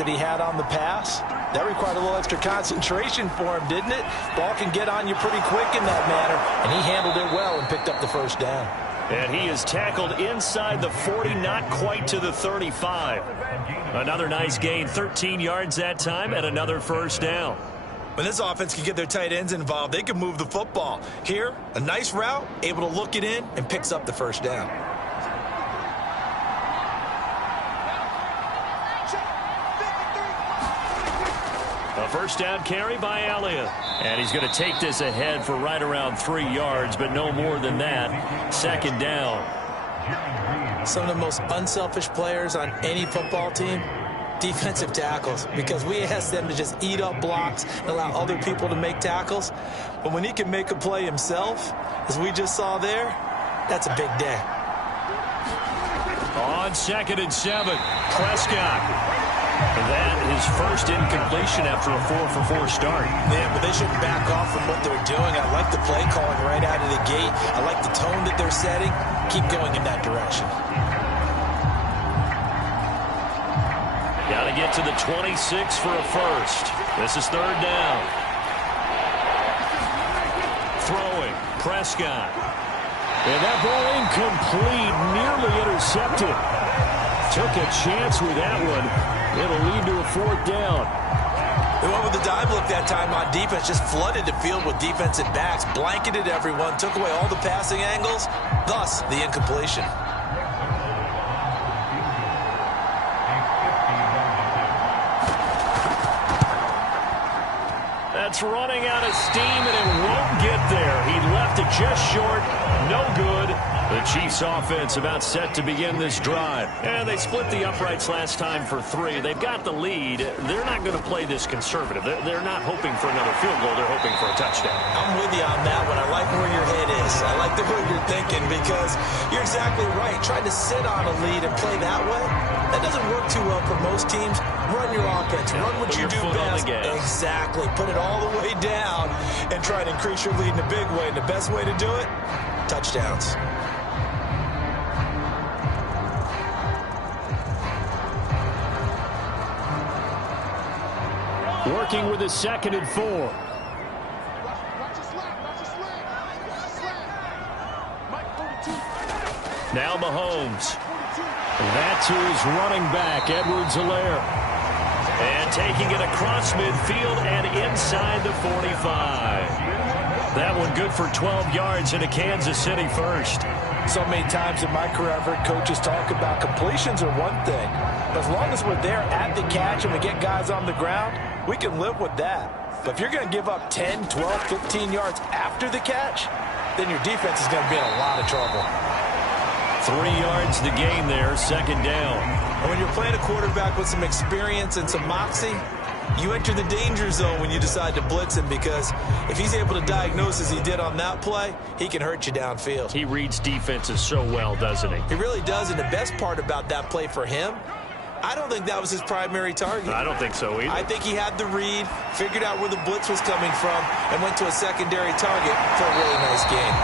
that he had on the pass. That required a little extra concentration for him, didn't it? Ball can get on you pretty quick in that manner, and he handled it well and picked up the first down. And he is tackled inside the 40, not quite to the 35. Another nice gain, 13 yards that time, and another first down. When this offense can get their tight ends involved, they can move the football. Here, a nice route, able to look it in, and picks up the first down. A first down carry by Elliott. And he's going to take this ahead for right around 3 yards, but no more than that. Second down. Some of the most unselfish players on any football team, defensive tackles, because we ask them to just eat up blocks and allow other people to make tackles. But when he can make a play himself, as we just saw there, that's a big day. On 2nd and 7, Prescott. That is first incompletion after a 4-for-4 start. Yeah, but they shouldn't back off from what they're doing. I like the play calling right out of the gate. I like the tone that they're setting. Keep going in that direction. Got to get to the 26 for a first. This is third down. Throwing, Prescott. And that ball incomplete, nearly intercepted. Took a chance with that one. It'll lead to a fourth down. They went with the dive look that time on defense, just flooded the field with defensive backs, blanketed everyone, took away all the passing angles, thus the incompletion. That's running out of steam, and it won't get there. He left it just short. No good. The Chiefs offense about set to begin this drive. And they split the uprights last time for 3. They've got the lead. They're not going to play this conservative. They're not hoping for another field goal. They're hoping for a touchdown. I'm with you on that one. I like where your head is. I like the way you're thinking, because you're exactly right. Trying to sit on a lead and play that way, that doesn't work too well for most teams. Run your offense. Run what you do best. Exactly. Put it all the way down and try to increase your lead in a big way. And the best way to do it, touchdowns. Working with a 2nd and 4. Now Mahomes. That's who is running back, Edwards-Helaire. And taking it across midfield and inside the 45. That one good for 12 yards in a Kansas City first. So many times in my career I've heard coaches talk about completions are one thing, but as long as we're there at the catch and we get guys on the ground, we can live with that. But if you're going to give up 10, 12, 15 yards after the catch, then your defense is going to be in a lot of trouble. 3 yards the gain there, second down. And when you're playing a quarterback with some experience and some moxie, you enter the danger zone when you decide to blitz him, because if he's able to diagnose as he did on that play, he can hurt you downfield. He reads defenses so well, doesn't he? He really does, and the best part about that play for him, I don't think that was his primary target. I don't think so either. I think he had the read, figured out where the blitz was coming from, and went to a secondary target for a really nice gain.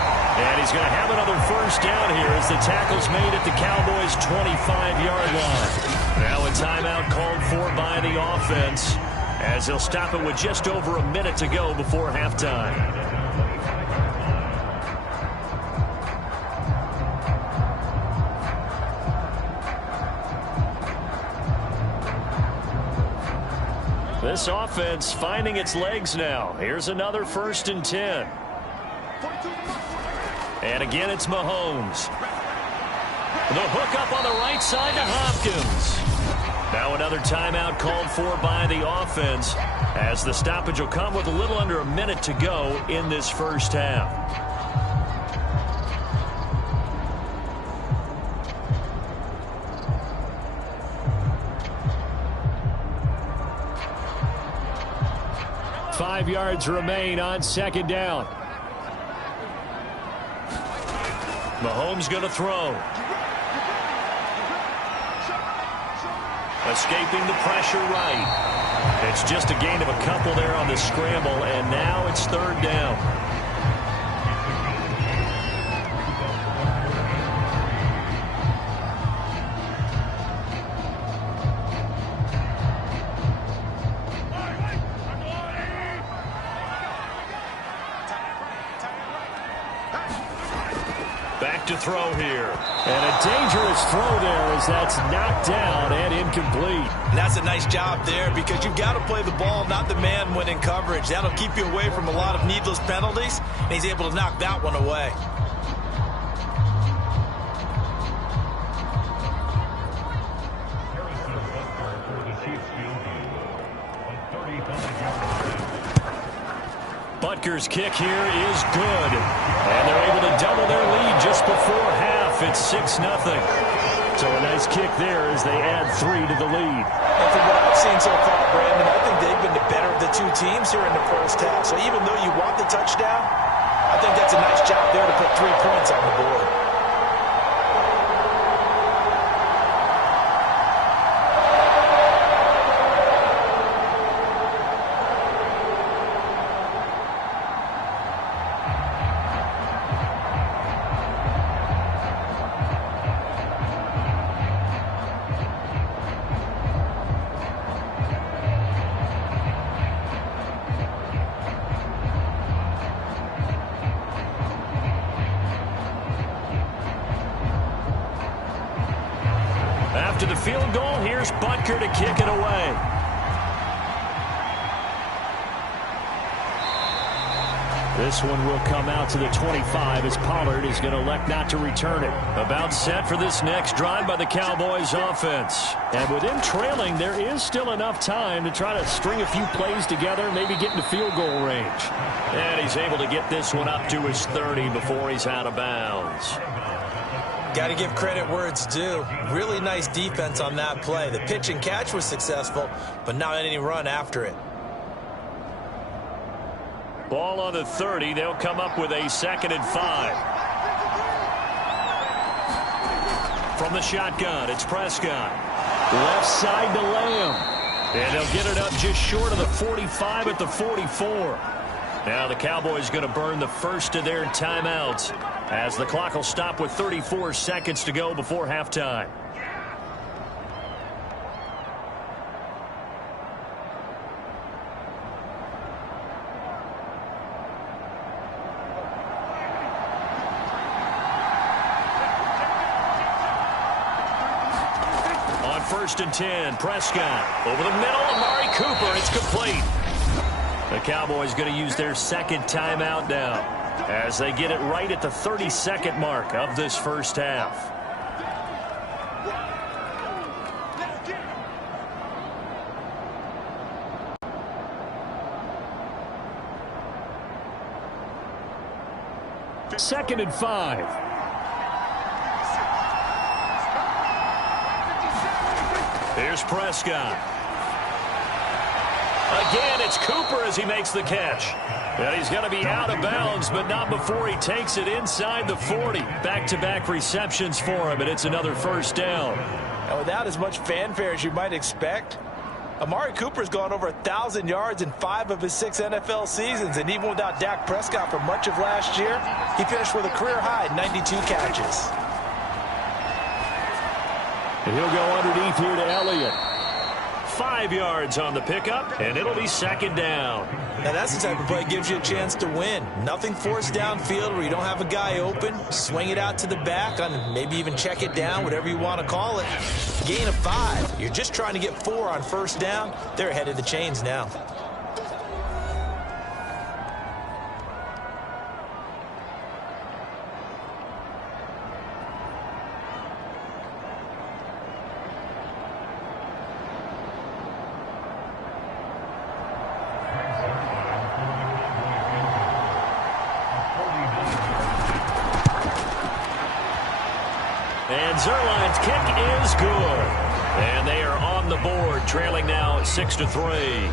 And he's going to have another first down here as the tackle's made at the Cowboys' 25-yard line. Now a timeout called for by the offense, as they'll stop it with just over a minute to go before halftime. This offense finding its legs now. Here's another 1st and 10. And again, it's Mahomes. The hook up on the right side to Hopkins. Now another timeout called for by the offense, as the stoppage will come with a little under a minute to go in this first half. Five yards remain on second down. Mahomes going to throw. Escaping the pressure right. It's just a gain of a couple there on the scramble, and now it's third down. to throw here. And a dangerous throw there as that's knocked down and incomplete. And that's a nice job there because you've got to play the ball, not the man when in coverage. That'll keep you away from a lot of needless penalties, and he's able to knock that one away. Butker's kick here is good. And they're able to double their lead just before half. It's 6-0. So a nice kick there as they add 3 to the lead. And from what I've seen so far, Brandon, I think they've been the better of the two teams here in the first half. So even though you want the touchdown, I think that's a nice job there to put 3 points on the board. After the field goal, here's Butker to kick it away. This one will come out to the 25 as Pollard is going to elect not to return it. About set for this next drive by the Cowboys offense. And with him trailing, there is still enough time to try to string a few plays together, maybe get into field goal range. And he's able to get this one up to his 30 before he's out of bounds. Got to give credit where it's due. Really nice defense on that play. The pitch and catch was successful, but not any run after it. Ball on the 30. They'll come up with a 2nd and 5. From the shotgun, it's Prescott. Left side to Lamb. And they'll get it up just short of the 45 at the 44. Now the Cowboys going to burn the first of their timeouts as the clock will stop with 34 seconds to go before halftime. On 1st and 10, Prescott over the middle, Amari Cooper. It's complete. The Cowboys going to use their 2nd timeout now as they get it right at the 30-second mark of this first half. Second and 5. Here's Prescott. Again, it's Cooper as he makes the catch. And he's going to be out of bounds, but not before he takes it inside the 40. Back-to-back receptions for him, and it's another first down. And without as much fanfare as you might expect, Amari Cooper's gone over 1,000 yards in 5 of his 6 NFL seasons. And even without Dak Prescott for much of last year, he finished with a career-high 92 catches. And he'll go underneath here to Elliott. 5 yards on the pickup, and it'll be 2nd down. Now that's the type of play that gives you a chance to win. Nothing forced downfield where you don't have a guy open. Swing it out to the back, on maybe even check it down, whatever you want to call it. Gain of 5. You're just trying to get 4 on 1st down. They're ahead of the chains now. And Zerline's kick is good. And they are on the board, trailing now 6-3.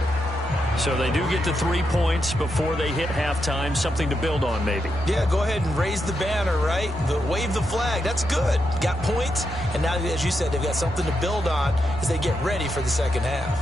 So they do get to 3 points before they hit halftime. Something to build on, maybe. Yeah, go ahead and raise the banner, right? Wave the flag. That's good. Got points. And now, as you said, they've got something to build on as they get ready for the second half.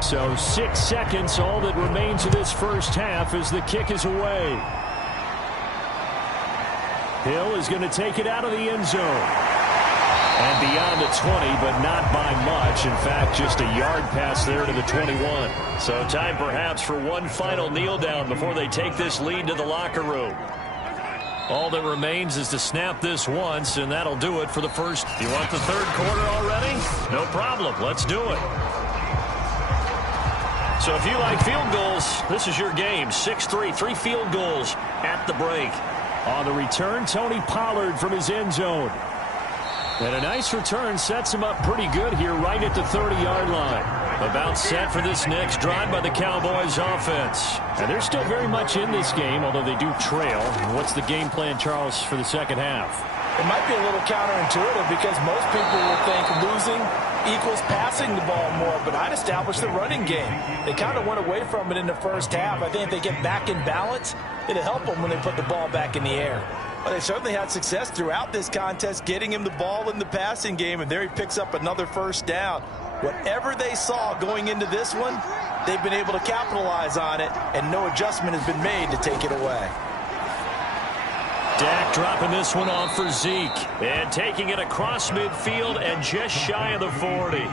So 6 seconds, all that remains of this first half as the kick is away. Hill is going to take it out of the end zone. And beyond the 20, but not by much. In fact, just a yard pass there to the 21. So time perhaps for one final kneel down before they take this lead to the locker room. All that remains is to snap this once, and that'll do it for the first. You want the third quarter already? No problem. Let's do it. So if you like field goals, this is your game. 6-3, 3 field goals at the break. On the return, Tony Pollard from his end zone. And a nice return sets him up pretty good here right at the 30-yard line. About set for this next drive by the Cowboys offense. And they're still very much in this game, although they do trail. What's the game plan, Charles, for the second half? It might be a little counterintuitive because most people would think losing equals passing the ball more, but I'd establish the running game. They kind of went away from it in the first half. I think if they get back in balance, it'll help them when they put the ball back in the air. Well, they certainly had success throughout this contest getting him the ball in the passing game, and there he picks up another first down. Whatever they saw going into this one, they've been able to capitalize on it, and no adjustment has been made to take it away. Dak dropping this one off for Zeke, and taking it across midfield and just shy of the 40.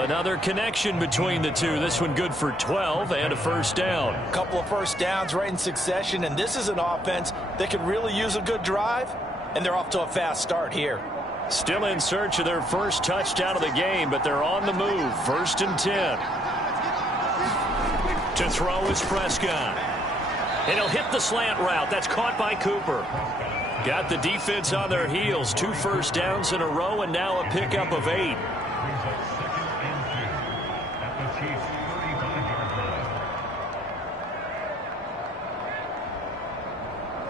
Another connection between the two. This one good for 12 and a first down. A couple of first downs right in succession, and this is an offense that could really use a good drive, and they're off to a fast start here. Still in search of their first touchdown of the game, but they're on the move. 1st and 10. To throw is Prescott. And he'll hit the slant route. That's caught by Cooper. Got the defense on their heels. 2 first downs in a row, and now a pickup of 8.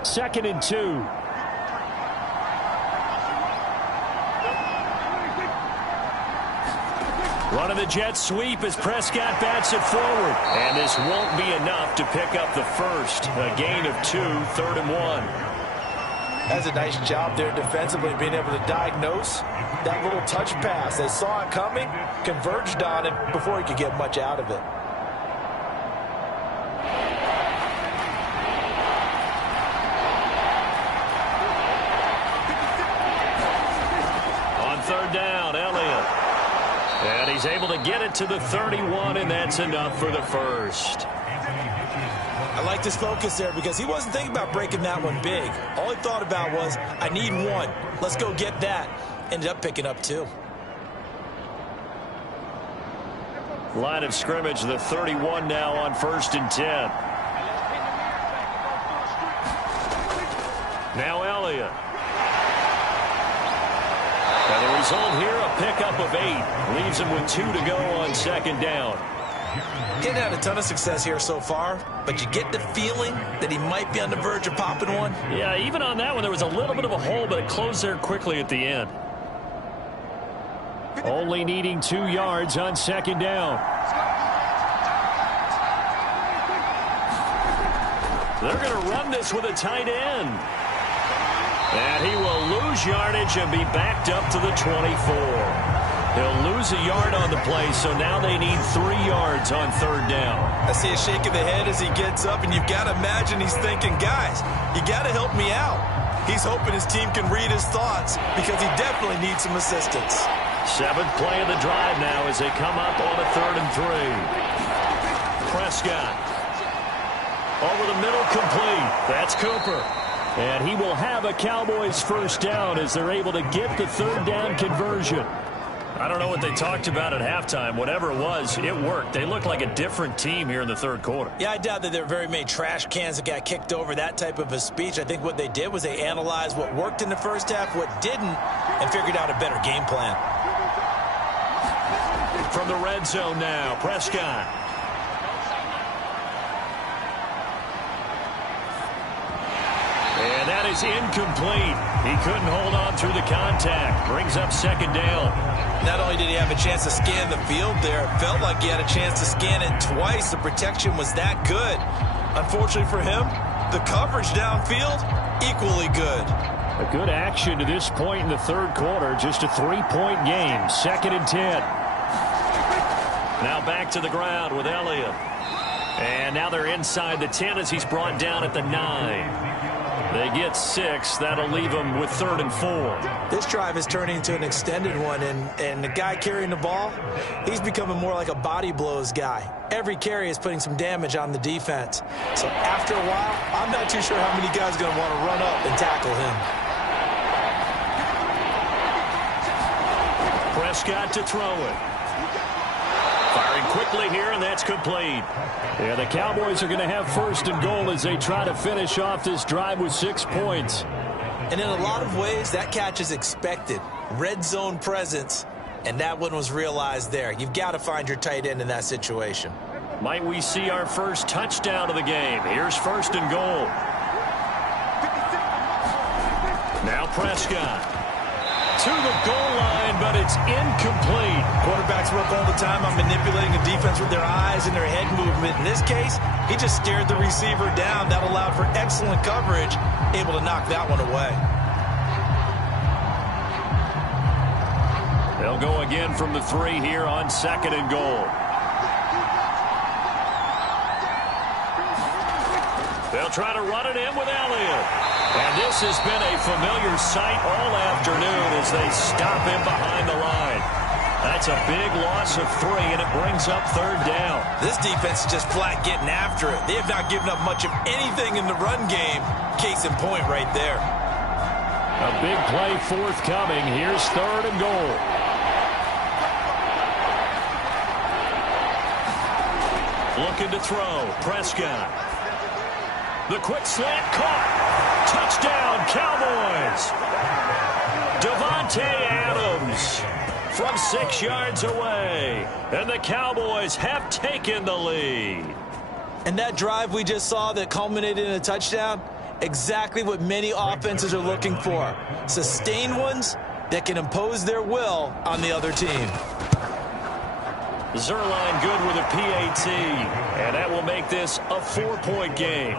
Second and 2. Running the jet sweep as Prescott bats it forward. And this won't be enough to pick up the first. A gain of 2, 3rd and 1. That's a nice job there defensively, being able to diagnose that little touch pass. They saw it coming, converged on it before he could get much out of it. On 3rd down, Elliott. And he's able to get it to the 31, and that's enough for the first. I like this focus there because he wasn't thinking about breaking that one big. All he thought about was, I need 1. Let's go get that. Ended up picking up 2. Line of scrimmage, the 31 now on 1st and 10. Now Elliott. And the result here, a pickup of 8. Leaves him with 2 to go on 2nd down. Getting had a ton of success here so far, but you get the feeling that he might be on the verge of popping one. Yeah, even on that one, there was a little bit of a hole, but it closed there quickly at the end. Only needing 2 yards on 2nd down. They're going to run this with a tight end. And he will lose yardage and be backed up to the 24. He'll lose a yard on the play, so now they need 3 yards on 3rd down. I see a shake of the head as he gets up, and you've got to imagine he's thinking, guys, you got to help me out. He's hoping his team can read his thoughts because he definitely needs some assistance. 7th play of the drive now as they come up on a 3rd and 3. Prescott. Over the middle, complete. That's Cooper. And he will have a Cowboys first down as they're able to get the 3rd down conversion. I don't know what they talked about at halftime. Whatever it was, it worked. They looked like a different team here in the 3rd quarter. Yeah, I doubt that there were very many trash cans that got kicked over, that type of a speech. I think what they did was they analyzed what worked in the first half, what didn't, and figured out a better game plan. From the red zone now, Prescott. And that is incomplete. He couldn't hold on through the contact. Brings up 2nd down. Not only did he have a chance to scan the field there, it felt like he had a chance to scan it twice. The protection was that good. Unfortunately for him, the coverage downfield, equally good. A good action to this point in the 3rd quarter. Just a 3-point game. 2nd and 10. Now back to the ground with Elliott. And now they're inside the 10 as he's brought down at the 9. They get 6. That'll leave them with 3rd and 4. This drive is turning into an extended one, and the guy carrying the ball, he's becoming more like a body blows guy. Every carry is putting some damage on the defense. So after a while, I'm not too sure how many guys are going to want to run up and tackle him. Prescott to throw it. Firing quickly here, and that's complete. Yeah, the Cowboys are going to have 1st and goal as they try to finish off this drive with 6 points. And in a lot of ways, that catch is expected. Red zone presence, and that one was realized there. You've got to find your tight end in that situation. Might we see our first touchdown of the game? Here's 1st and goal. Now Prescott. To the goal line, but it's incomplete. Quarterbacks work all the time on manipulating a defense with their eyes and their head movement. In this case, he just stared the receiver down. That allowed for excellent coverage, able to knock that one away. They'll go again from the 3 here on 2nd and goal. They'll try to run it in with Elliott. And this has been a familiar sight all afternoon as they stop him behind the line. That's a big loss of 3, and it brings up 3rd down. This defense is just flat getting after it. They have not given up much of anything in the run game. Case in point right there. A big play forthcoming. Here's 3rd and goal. Looking to throw. Prescott. The quick slant caught. Touchdown, Cowboys. Davante Adams from 6 yards away. And the Cowboys have taken the lead. And that drive we just saw that culminated in a touchdown, exactly what many offenses are looking for. Sustained ones that can impose their will on the other team. Zerline good with a PAT. And that will make this a 4-point game.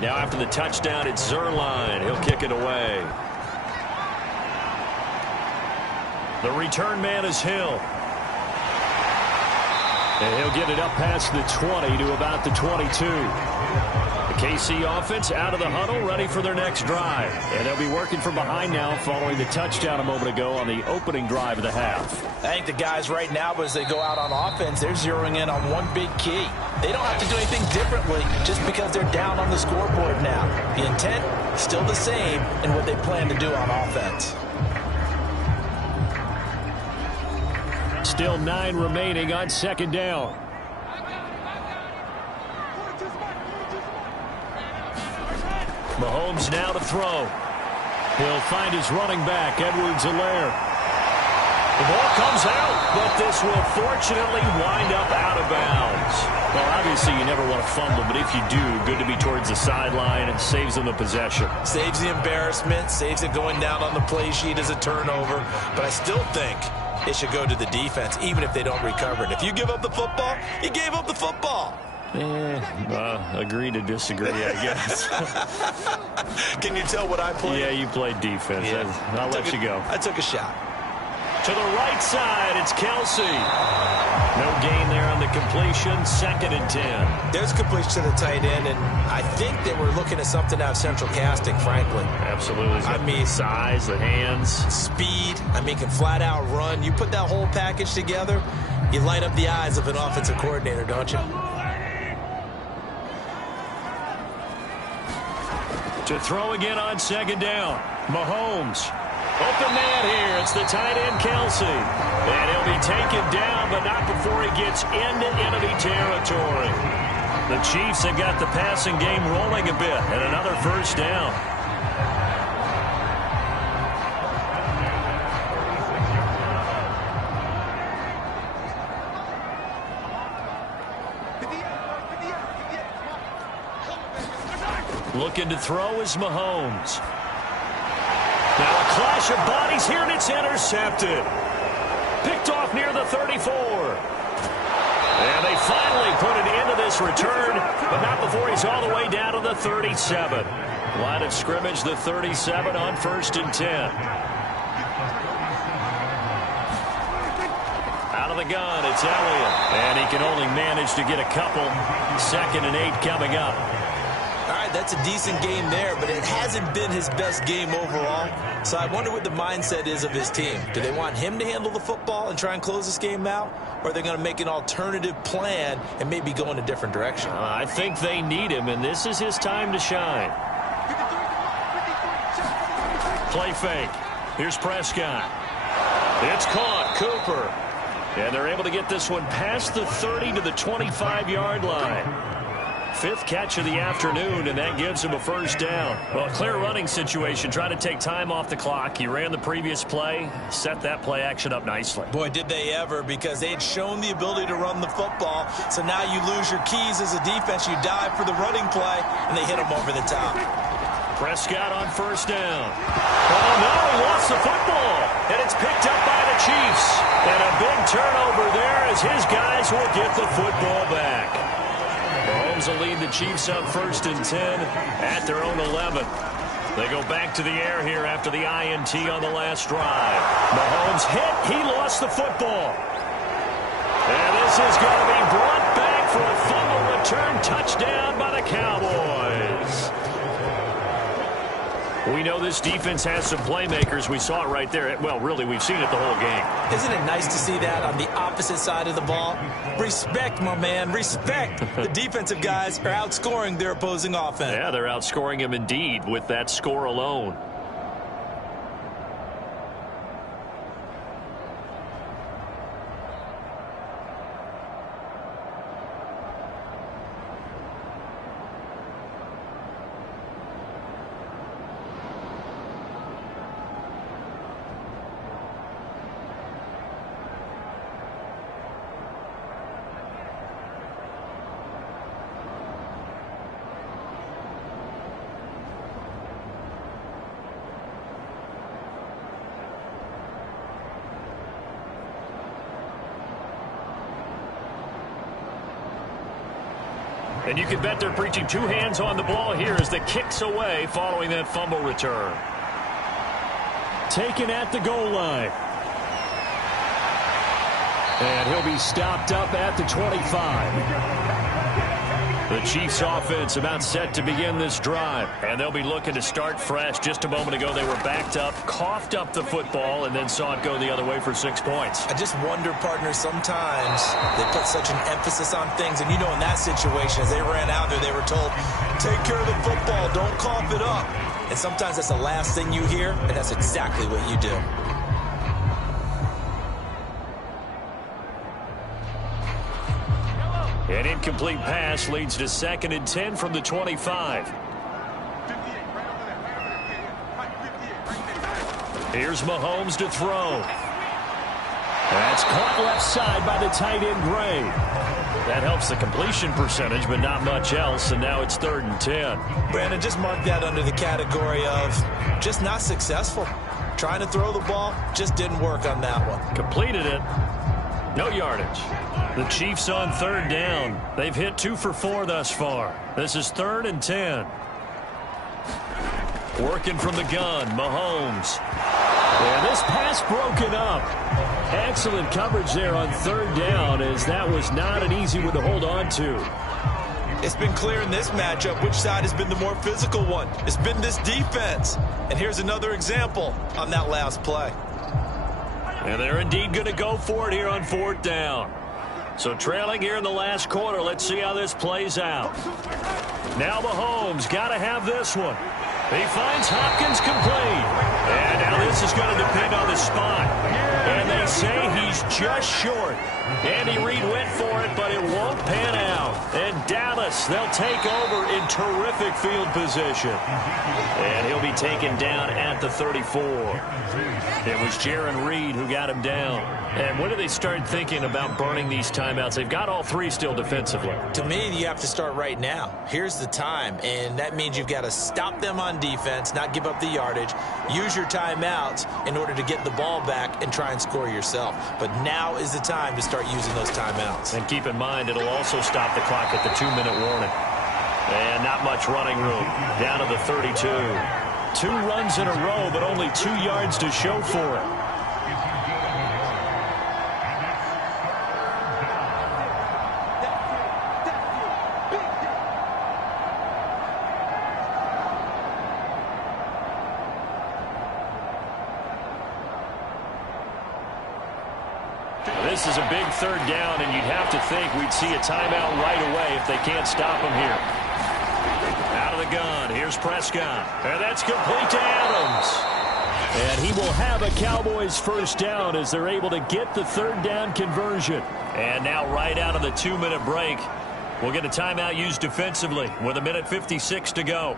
Now after the touchdown, it's Zerline. He'll kick it away. The return man is Hill. And he'll get it up past the 20 to about the 22. The KC offense out of the huddle, ready for their next drive. And they'll be working from behind now following the touchdown a moment ago on the opening drive of the half. I think the guys right now, as they go out on offense, they're zeroing in on one big key. They don't have to do anything differently just because they're down on the scoreboard now. The intent, still the same in what they plan to do on offense. Still 9 remaining on 2nd down. Mahomes now to throw. He'll find his running back, Edwards-Helaire. The ball comes out, but this will fortunately wind up out of bounds. Well, obviously you never want to fumble, but if you do, good to be towards the sideline and saves them the possession. Saves the embarrassment, saves it going down on the play sheet as a turnover, but I still think it should go to the defense, even if they don't recover it. If you give up the football, you gave up the football. Agree to disagree, I guess. Can you tell what I played? Yeah, you played defense. Yeah. I'll let you go. I took a shot. To the right side, it's Kelsey. No gain there on the completion, 2nd and 10. There's completion to the tight end, and I think they were looking at something out of central casting, frankly. Absolutely. I mean, size, the hands. Speed. I mean, can flat out run. You put that whole package together, you light up the eyes of an offensive coordinator, don't you? To throw again on 2nd down. Mahomes. Open man here. It's the tight end, Kelsey. And he'll He'll be taken down, but not before he gets into enemy territory. The Chiefs have got the passing game rolling a bit, and another first down. Looking to throw is Mahomes. Now a clash of bodies here, and it's intercepted. Picked off near the 34. And they finally put an end to this return, but not before he's all the way down to the 37. Line of scrimmage, the 37 on 1st and 10. Out of the gun, it's Elliott. And he can only manage to get a couple. 2nd and 8 coming up. All right, that's a decent game there, but it hasn't been his best game overall. So I wonder what the mindset is of his team. Do they want him to handle the football and try and close this game out? Or are they going to make an alternative plan and maybe go in a different direction? I think they need him, and this is his time to shine. Play fake. Here's Prescott. It's caught. Cooper. And they're able to get this one past the 30 to the 25-yard line. 5th catch of the afternoon, and that gives him a first down. Well, clear running situation. Trying to take time off the clock. He ran the previous play, set that play action up nicely. Boy, did they ever, because they had shown the ability to run the football. So now you lose your keys as a defense. You dive for the running play, and they hit him over the top. Prescott on first down. Oh, no, he lost the football. And it's picked up by the Chiefs. And a big turnover there as his guys will get the football back. Mahomes will lead the Chiefs on 1st and 10 at their own 11. They go back to the air here after the INT on the last drive. Mahomes hit. He lost the football. And this is going to be brought back for a fumble return touchdown by the Cowboys. We know this defense has some playmakers. We saw it right there. Well, really, we've seen it the whole game. Isn't it nice to see that on the opposite side of the ball? Respect, my man, respect. The defensive guys are outscoring their opposing offense. Yeah, they're outscoring him indeed with that score alone. And you can bet they're preaching 2 hands on the ball here as the kick's away following that fumble return. Taken at the goal line. And he'll be stopped up at the 25. The Chiefs offense about set to begin this drive. And they'll be looking to start fresh. Just a moment ago, they were backed up, coughed up the football, and then saw it go the other way for 6 points. I just wonder, partner, sometimes they put such an emphasis on things. And, you know, in that situation, as they ran out there, they were told, take care of the football, don't cough it up. And sometimes that's the last thing you hear, and that's exactly what you do. An incomplete pass leads to 2nd and 10 from the 25. Here's Mahomes to throw. That's caught left side by the tight end, Gray. That helps the completion percentage, but not much else, and now it's 3rd and 10. Brandon, just mark that under the category of just not successful. Trying to throw the ball, just didn't work on that one. Completed it. No yardage. The Chiefs on 3rd down. They've hit 2 for 4 thus far. This is 3rd and 10. Working from the gun, Mahomes. And this pass broken up. Excellent coverage there on 3rd down, as that was not an easy one to hold on to. It's been clear in this matchup which side has been the more physical one. It's been this defense. And here's another example on that last play. And they're indeed going to go for it here on 4th down. So trailing here in the last quarter, let's see how this plays out. Now Mahomes got to have this one. He finds Hopkins complete. And now this is going to depend on the spot. And they say he's just short. Andy Reid went for it, but it won't pan out. And Dallas, they'll take over in terrific field position. And he'll be taken down at the 34. It was Jaron Reed who got him down. And when do they start thinking about burning these timeouts? They've got all three still defensively. To me, you have to start right now. Here's the time, and that means you've got to stop them on defense, not give up the yardage, use your timeouts in order to get the ball back and try and score yourself. But now is the time to start using those timeouts. And keep in mind, it'll also stop the clock at the 2-minute warning. And not much running room. Down to the 32. 2 runs in a row, but only 2 yards to show for it. This is a big 3rd down, and you'd have to think we'd see a timeout right away if they can't stop him here. Out of the gun, here's Prescott. And that's complete to Adams. And he will have a Cowboys 1st down as they're able to get the 3rd down conversion. And now right out of the 2-minute break, we'll get a timeout used defensively with 1:56 to go.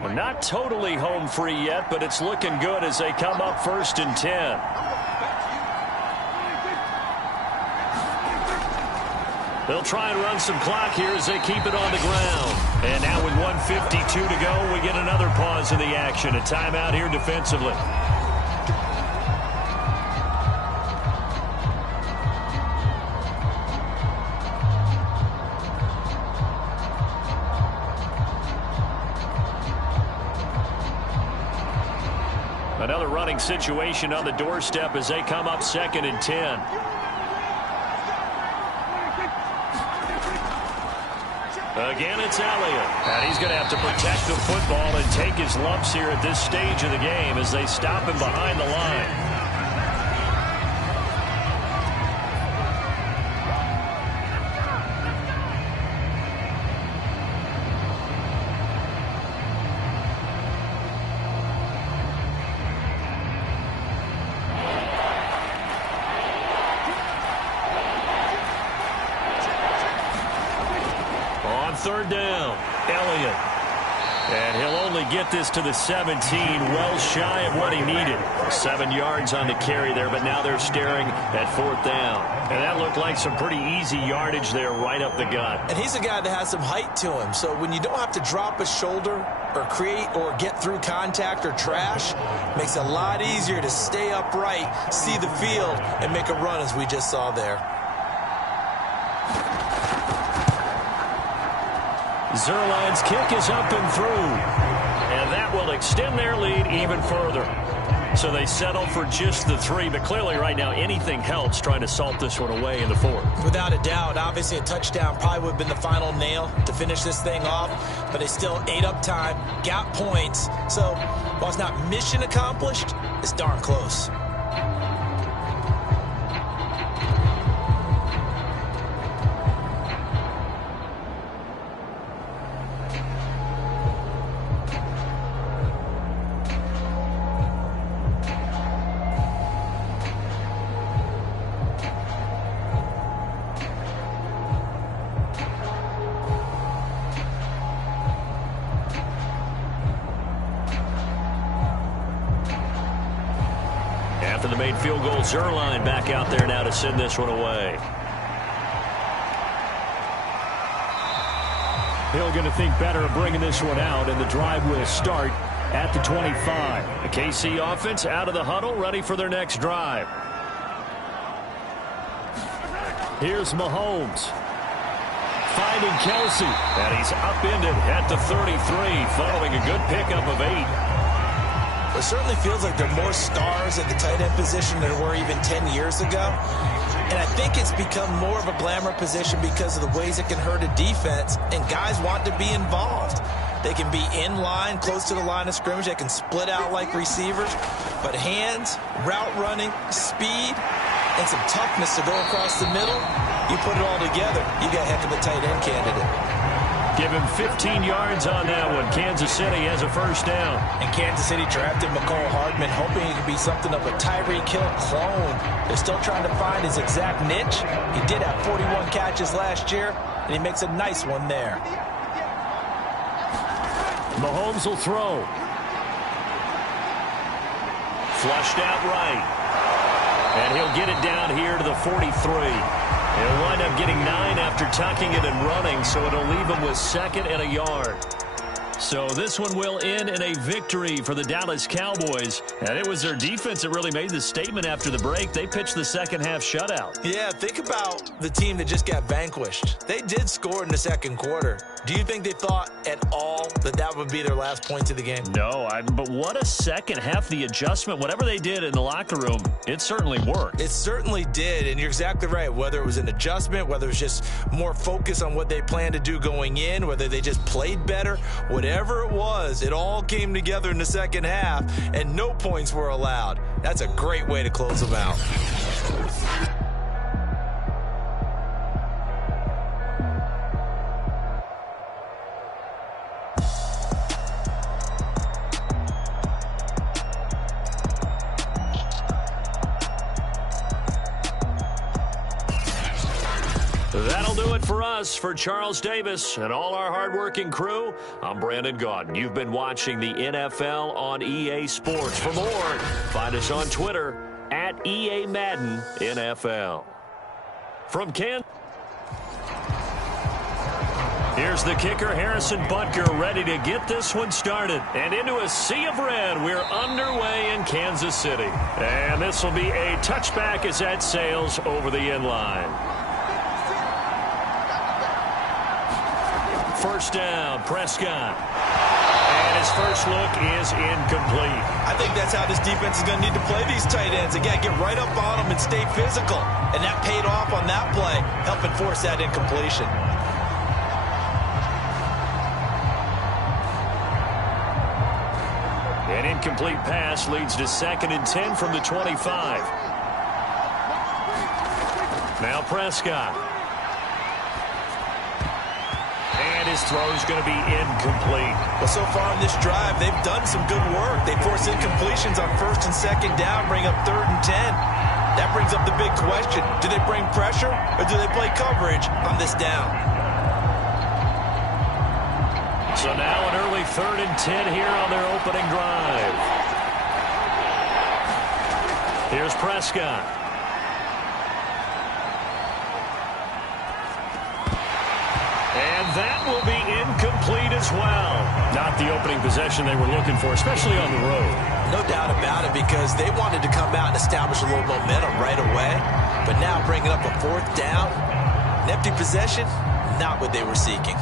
We're not totally home free yet, but it's looking good as they come up 1st and 10. They'll try and run some clock here as they keep it on the ground. And now with 1:52 to go, we get another pause in the action. A timeout here defensively. Another running situation on the doorstep as they come up 2nd and 10. Again, it's Elliott. And he's going to have to protect the football and take his lumps here at this stage of the game as they stop him behind the line. On 3rd down, Elliott. And he'll only get this to the 17, well shy of what he needed. 7 yards on the carry there, but now they're staring at 4th down. And that looked like some pretty easy yardage there right up the gut. And he's a guy that has some height to him, so when you don't have to drop a shoulder or create or get through contact or trash, makes it a lot easier to stay upright, see the field, and make a run as we just saw there. Zerline's kick is up and through. And that will extend their lead even further. So they settle for just the 3, but clearly right now anything helps trying to salt this one away in the 4th. Without a doubt, obviously a touchdown probably would have been the final nail to finish this thing off, but they still ate up time, got points. So while it's not mission accomplished, it's darn close. After the made field goal, Zerline back out there now to send this one away. Hill going to think better of bringing this one out, and the drive will start at the 25. The KC offense out of the huddle, ready for their next drive. Here's Mahomes. Finding Kelsey. And he's upended at the 33, following a good pickup of 8. It certainly feels like there are more stars at the tight end position than there were even 10 years ago. And I think it's become more of a glamour position because of the ways it can hurt a defense, and guys want to be involved. They can be in line, close to the line of scrimmage. They can split out like receivers. But hands, route running, speed, and some toughness to go across the middle, you put it all together, you got a heck of a tight end candidate. Give him 15 yards on that one. Kansas City has a first down. And Kansas City drafted McCole Hardman, hoping he could be something of a Tyreek Hill clone. They're still trying to find his exact niche. He did have 41 catches last year, and he makes a nice one there. Mahomes will throw. Flushed out right. And he'll get it down here to the 43. He'll wind up getting 9 after tucking it and running, so it'll leave him with 2nd and a yard. So this one will end in a victory for the Dallas Cowboys. And it was their defense that really made the statement after the break. They pitched the second half shutout. Yeah, think about the team that just got vanquished. They did score in the second quarter. Do you think they thought at all that that would be their last points of the game? No, but what a second half. The adjustment, whatever they did in the locker room, it certainly worked. It certainly did, and you're exactly right. Whether it was an adjustment, whether it was just more focus on what they planned to do going in, whether they just played better, whatever it was, it all came together in the second half, and no points were allowed. That's a great way to close them out. That'll do it for us. For Charles Davis and all our hardworking crew, I'm Brandon Gaudin. You've been watching the NFL on EA Sports. For more, find us on Twitter at EA Madden NFL. From Kansas, here's the kicker, Harrison Butker, ready to get this one started. And into a sea of red, we're underway in Kansas City. And this will be a touchback as that sails over the end line. First down, Prescott. And his first look is incomplete. I think that's how this defense is going to need to play these tight ends. Again, get right up on them and stay physical. And that paid off on that play, helping force that incompletion. An incomplete pass leads to 2nd and 10 from the 25. Now Prescott. And his throw is going to be incomplete. Well, so far on this drive, they've done some good work. They force incompletions on 1st and 2nd down, bring up 3rd and 10. That brings up the big question. Do they bring pressure or do they play coverage on this down? So now an early 3rd and 10 here on their opening drive. Here's Prescott. And that will be incomplete as well. Not the opening possession they were looking for, especially on the road. No doubt about it, because they wanted to come out and establish a little momentum right away. But now bringing up a 4th down, an empty possession, not what they were seeking.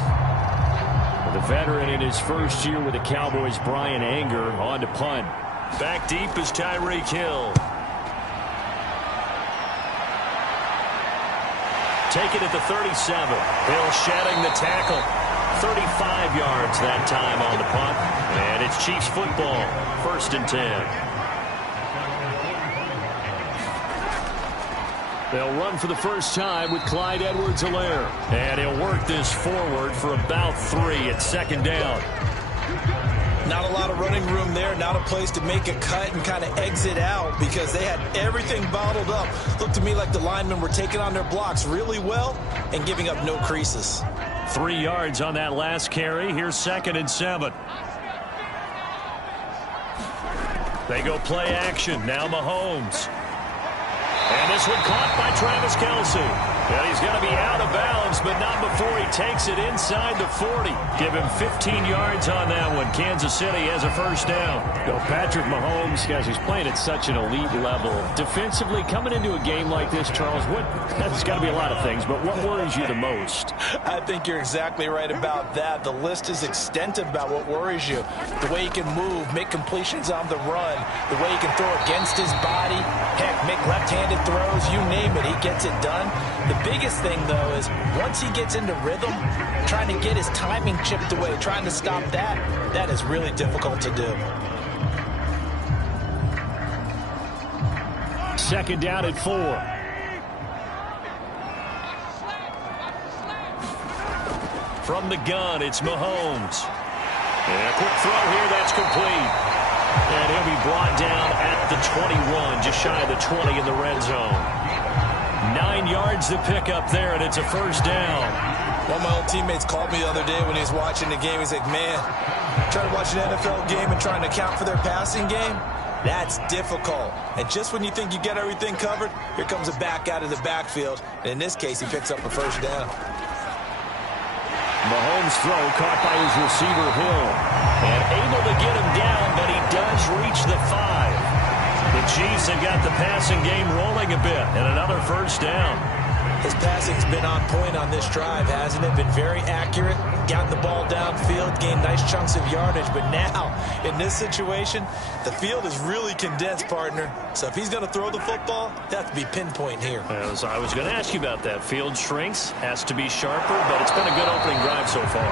The veteran in his first year with the Cowboys, Brian Anger, on to punt. Back deep is Tyreek Hill. Take it at the 37. Hill shedding the tackle. 35 yards that time on the punt. And it's Chiefs football. 1st and 10. They'll run for the first time with Clyde Edwards-Helaire. And he'll work this forward for about 3 at 2nd down. Not a lot of running room there, not a place to make a cut and kind of exit out, because they had everything bottled up. Looked to me like the linemen were taking on their blocks really well and giving up no creases. 3 yards on that last carry. Here's 2nd and 7. They go play action. Now Mahomes. And this one caught by Travis Kelce. And he's going to be out of bounds, but not before he takes it inside the 40. Give him 15 yards on that one. Kansas City has a first down. Patrick Mahomes, guys, he's playing at such an elite level. Defensively, coming into a game like this, Charles, there's got to be a lot of things, but what worries you the most? I think you're exactly right about that. The list is extensive about what worries you. The way he can move, make completions on the run, the way he can throw against his body, heck, make left-handed throws, you name it, he gets it done. The biggest thing, though, is once he gets into rhythm, trying to get his timing chipped away, trying to stop that, that is really difficult to do. 2nd down at 4. From the gun, it's Mahomes. And a quick throw here, that's complete. And he'll be brought down at the 21, just shy of the 20 in the red zone. 9 yards to pick up there, and it's a first down. One of my old teammates called me the other day when he was watching the game. He's like, man, trying to watch an NFL game and trying to account for their passing game, that's difficult. And just when you think you get everything covered, here comes a back out of the backfield. And in this case, he picks up a first down. Mahomes' throw caught by his receiver, Hill. And able to get him down, but he does reach the 5. The Chiefs have got the passing game rolling a bit, and another first down. His passing's been on point on this drive, hasn't it? Been very accurate, gotten the ball downfield, gained nice chunks of yardage. But now, in this situation, the field is really condensed, partner. So if he's going to throw the football, they have to be pinpoint here. As I was going to ask you about that. Field shrinks, has to be sharper, but it's been a good opening drive so far.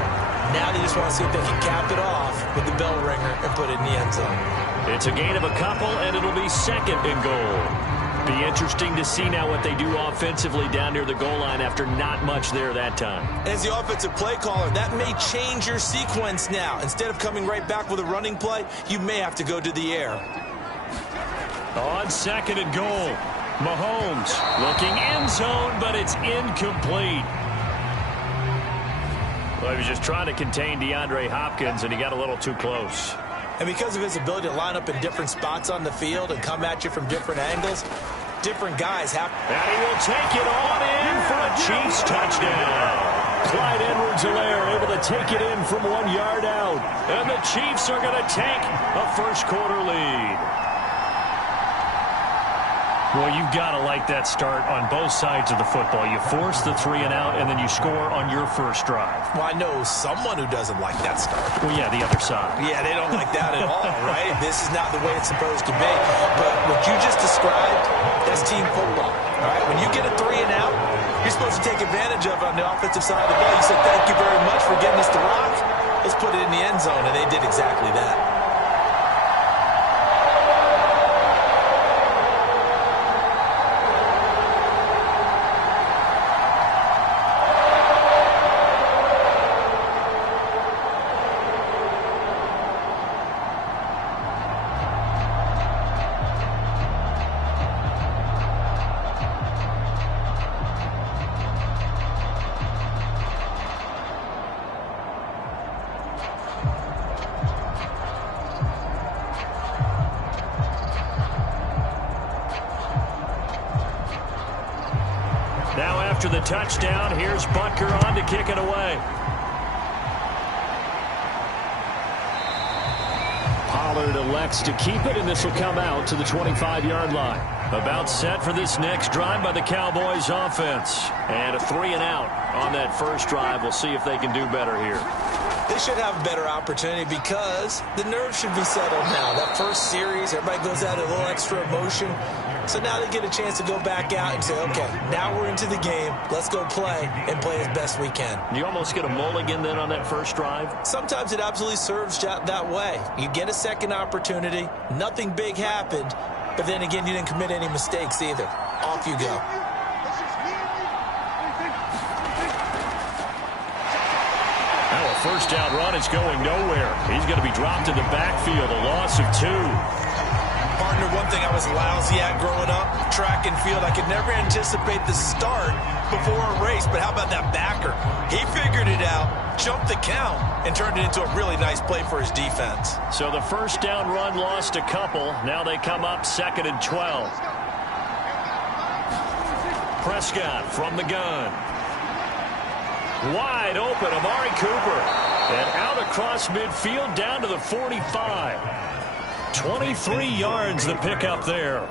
Now they just want to see if they can cap it off with the bell ringer and put it in the end zone. It's a gain of a couple, and it'll be second and goal. Be interesting to see now what they do offensively down near the goal line after not much there that time. As the offensive play caller, that may change your sequence now. Instead of coming right back with a running play, you may have to go to the air. On second and goal, Mahomes looking end zone, but it's incomplete. Well, he was just trying to contain DeAndre Hopkins, and he got a little too close. And because of his ability to line up in different spots on the field and come at you from different angles, different guys have... And he will take it on in for a Chiefs touchdown. Clyde Edwards-Helaire able to take it in from 1 yard out. And the Chiefs are going to take a first-quarter lead. Well, you've got to like that start on both sides of the football. You force the 3 and out, and then you score on your first drive. Well, I know someone who doesn't like that start. Well, yeah, the other side. Yeah, they don't like that at all, right? This is not the way it's supposed to be. But what you just described, that's team football, all right? When you get a 3 and out, you're supposed to take advantage of it on the offensive side of the ball. You said, thank you very much for getting us the rock. Let's put it in the end zone, and they did exactly that. Now after the touchdown, here's Butker on to kick it away. Pollard elects to keep it, and this will come out to the 25-yard line. About set for this next drive by the Cowboys offense. And a 3 and out on that first drive. We'll see if they can do better here. They should have a better opportunity because the nerves should be settled now. That first series, everybody goes out a little extra emotion. So now they get a chance to go back out and say, okay, now we're into the game. Let's go play and play as best we can. You almost get a mulligan then on that first drive? Sometimes it absolutely serves that way. You get a second opportunity. Nothing big happened. But then again, you didn't commit any mistakes either. Off you go. Now a first down run is going nowhere. He's going to be dropped in the backfield, a loss of 2. Partner, one thing I was lousy at growing up, track and field, I could never anticipate the start before a race, but how about that backer? He figured it out, jumped the count, and turned it into a really nice play for his defense. So the first down run lost a couple. Now they come up 2nd and 12. Prescott from the gun. Wide open, Amari Cooper. And out across midfield down to the 45. 23 yards the pickup there.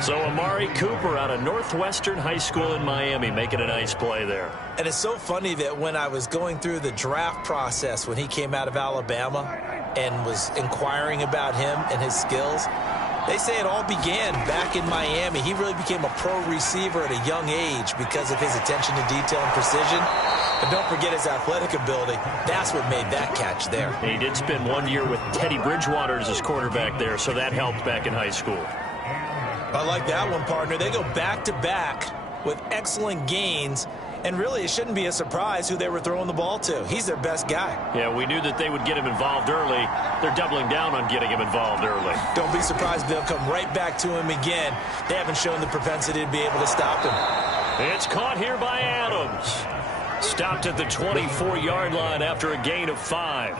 So Amari Cooper out of Northwestern High School in Miami making a nice play there. And it's so funny that when I was going through the draft process when he came out of Alabama and was inquiring about him and his skills, they say it all began back in Miami. He really became a pro receiver at a young age because of his attention to detail and precision. And don't forget his athletic ability. That's what made that catch there. And he did spend 1 year with Teddy Bridgewater as his quarterback there, so that helped back in high school. I like that one, partner. They go back-to-back with excellent gains, And really, it shouldn't be a surprise who they were throwing the ball to. He's their best guy. Yeah, we knew that they would get him involved early. They're doubling down on getting him involved early. Don't be surprised if they'll come right back to him again. They haven't shown the propensity to be able to stop him. It's caught here by Adams. Stopped at the 24-yard line after a gain of 5.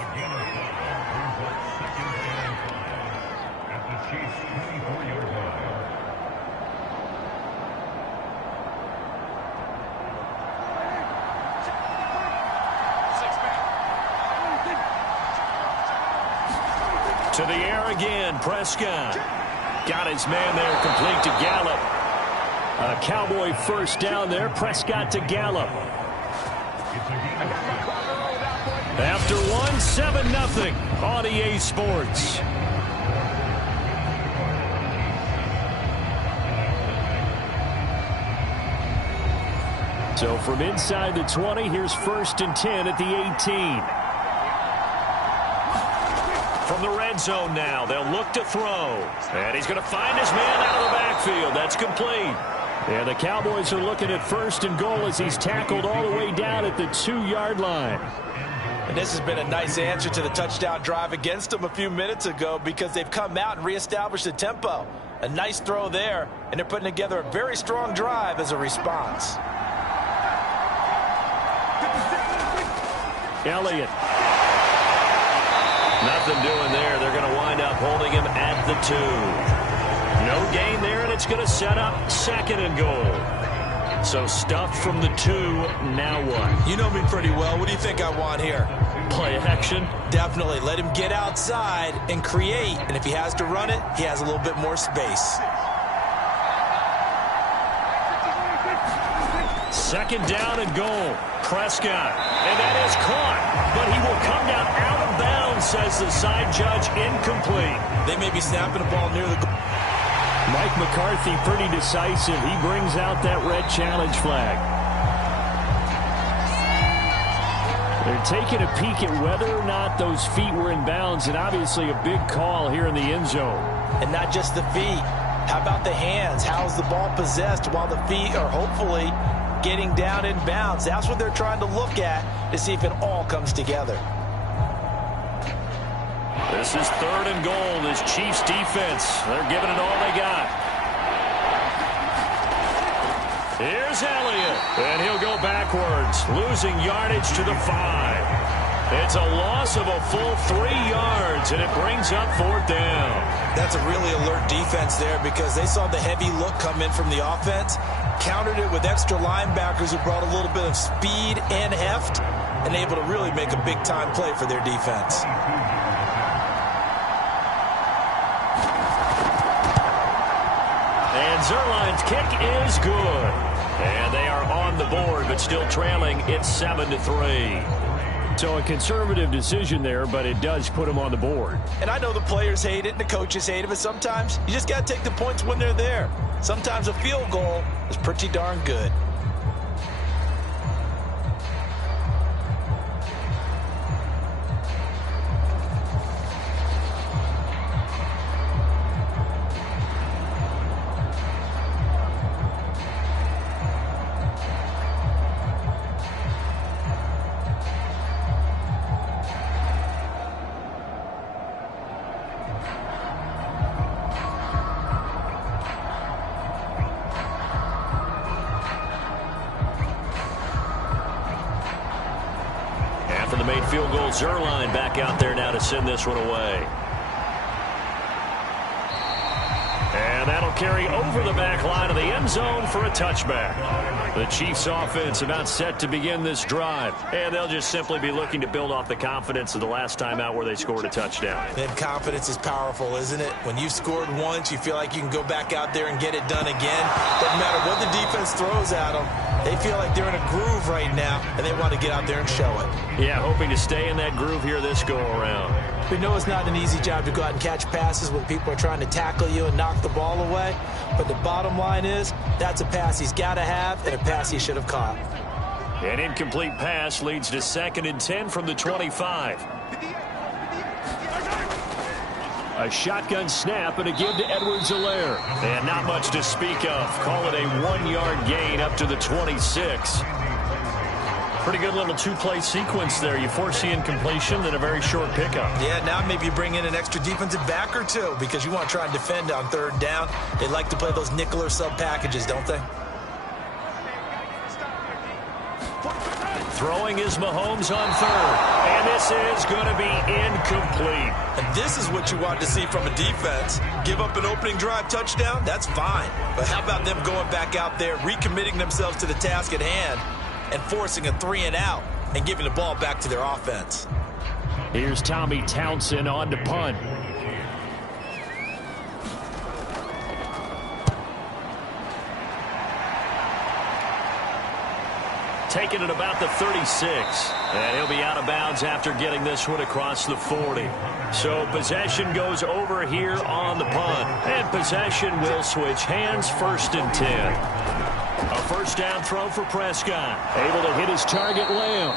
To the air again, Prescott. Got his man there, complete to Gallup. A Cowboy first down there, Prescott to Gallup. After one, 7-0 on EA Sports. So from inside the 20, here's 1st and 10 at the 18. From the red zone now, they'll look to throw. And he's going to find his man out of the backfield. That's complete. And the Cowboys are looking at 1st and goal as he's tackled all the way down at the 2-yard line. And this has been a nice answer to the touchdown drive against them a few minutes ago because they've come out and reestablished the tempo. A nice throw there, and they're putting together a very strong drive as a response. Elliott. Nothing doing there. They're going to wind up holding him at the 2. No gain there, and it's going to set up 2nd and goal. So stuffed from the 2, now what? You know me pretty well. What do you think I want here? Play action? Definitely. Let him get outside and create. And if he has to run it, he has a little bit more space. 2nd down and goal. Prescott. And that is caught. But he will come down out of bounds, says the side judge. Incomplete. They may be snapping the ball near the goal. Mike McCarthy pretty decisive. He brings out that red challenge flag. They're taking a peek at whether or not those feet were in bounds, and obviously a big call here in the end zone. And not just the feet. How about the hands? How's the ball possessed while the feet are hopefully getting down in bounds? That's what they're trying to look at to see if it all comes together. This is 3rd and goal. This Chiefs defense, they're giving it all they got. Here's Elliott, and he'll go backwards, losing yardage to the 5. It's a loss of a full 3 yards, and it brings up 4th down. That's a really alert defense there because they saw the heavy look come in from the offense, countered it with extra linebackers who brought a little bit of speed and heft, and able to really make a big-time play for their defense. And Zerline's kick is good. And they are on the board, but still trailing. It's 7-3. So a conservative decision there, but it does put them on the board. And I know the players hate it and the coaches hate it, but sometimes you just got to take the points when they're there. Sometimes a field goal is pretty darn good. The made field goal, Zerline back out there now to send this one away. And that'll carry over the back line of the end zone for a touchback. The Chiefs offense about set to begin this drive. And they'll just simply be looking to build off the confidence of the last time out where they scored a touchdown. And confidence is powerful, isn't it? When you've scored once, you feel like you can go back out there and get it done again. Doesn't matter what the defense throws at them. They feel like they're in a groove right now, and they want to get out there and show it. Yeah, hoping to stay in that groove here this go-around. We know it's not an easy job to go out and catch passes when people are trying to tackle you and knock the ball away. But the bottom line is, that's a pass he's got to have and a pass he should have caught. An incomplete pass leads to 2nd and 10 from the 25. A shotgun snap and a give to Edwards-Helaire. And not much to speak of. Call it a 1-yard gain up to the 26. Pretty good little two-play sequence there. You force the incompletion, then a very short pickup. Yeah, now maybe you bring in an extra defensive back or two because you want to try and defend on third down. They like to play those nickel or sub packages, don't they? Throwing is Mahomes on third. And this is going to be incomplete. And this is what you want to see from a defense. Give up an opening drive touchdown, that's fine. But how about them going back out there, recommitting themselves to the task at hand, and forcing a 3-and-out and giving the ball back to their offense. Here's Tommy Townsend on to punt. Taking it about the 36. And he'll be out of bounds after getting this one across the 40. So possession goes over here on the punt. And possession will switch hands, 1st and 10. A first down throw for Prescott. Able to hit his target, Lamb.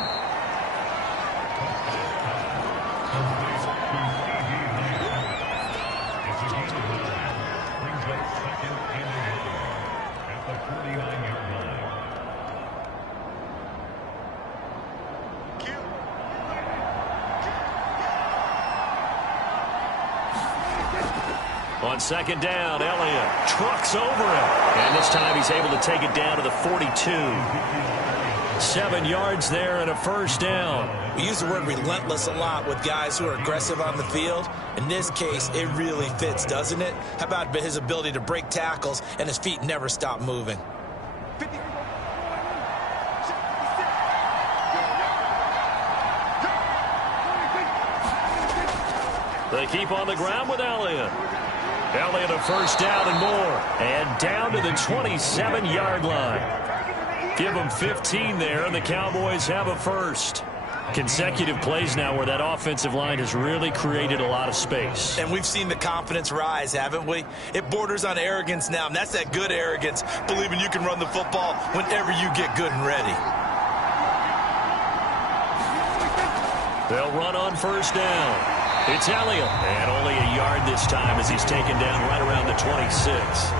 On 2nd down, Elliott trucks over him. And this time he's able to take it down to the 42. 7 yards there and a first down. We use the word relentless a lot with guys who are aggressive on the field. In this case, it really fits, doesn't it? How about his ability to break tackles and his feet never stop moving? They keep on the ground with Elliott. Elliott a first down and more. And down to the 27-yard line. Give them 15 there, and the Cowboys have a first. Consecutive plays now where that offensive line has really created a lot of space. And we've seen the confidence rise, haven't we? It borders on arrogance now, and that's that good arrogance, believing you can run the football whenever you get good and ready. They'll run on first down. It's Elliott, and only a yard this time as he's taken down right around the 26.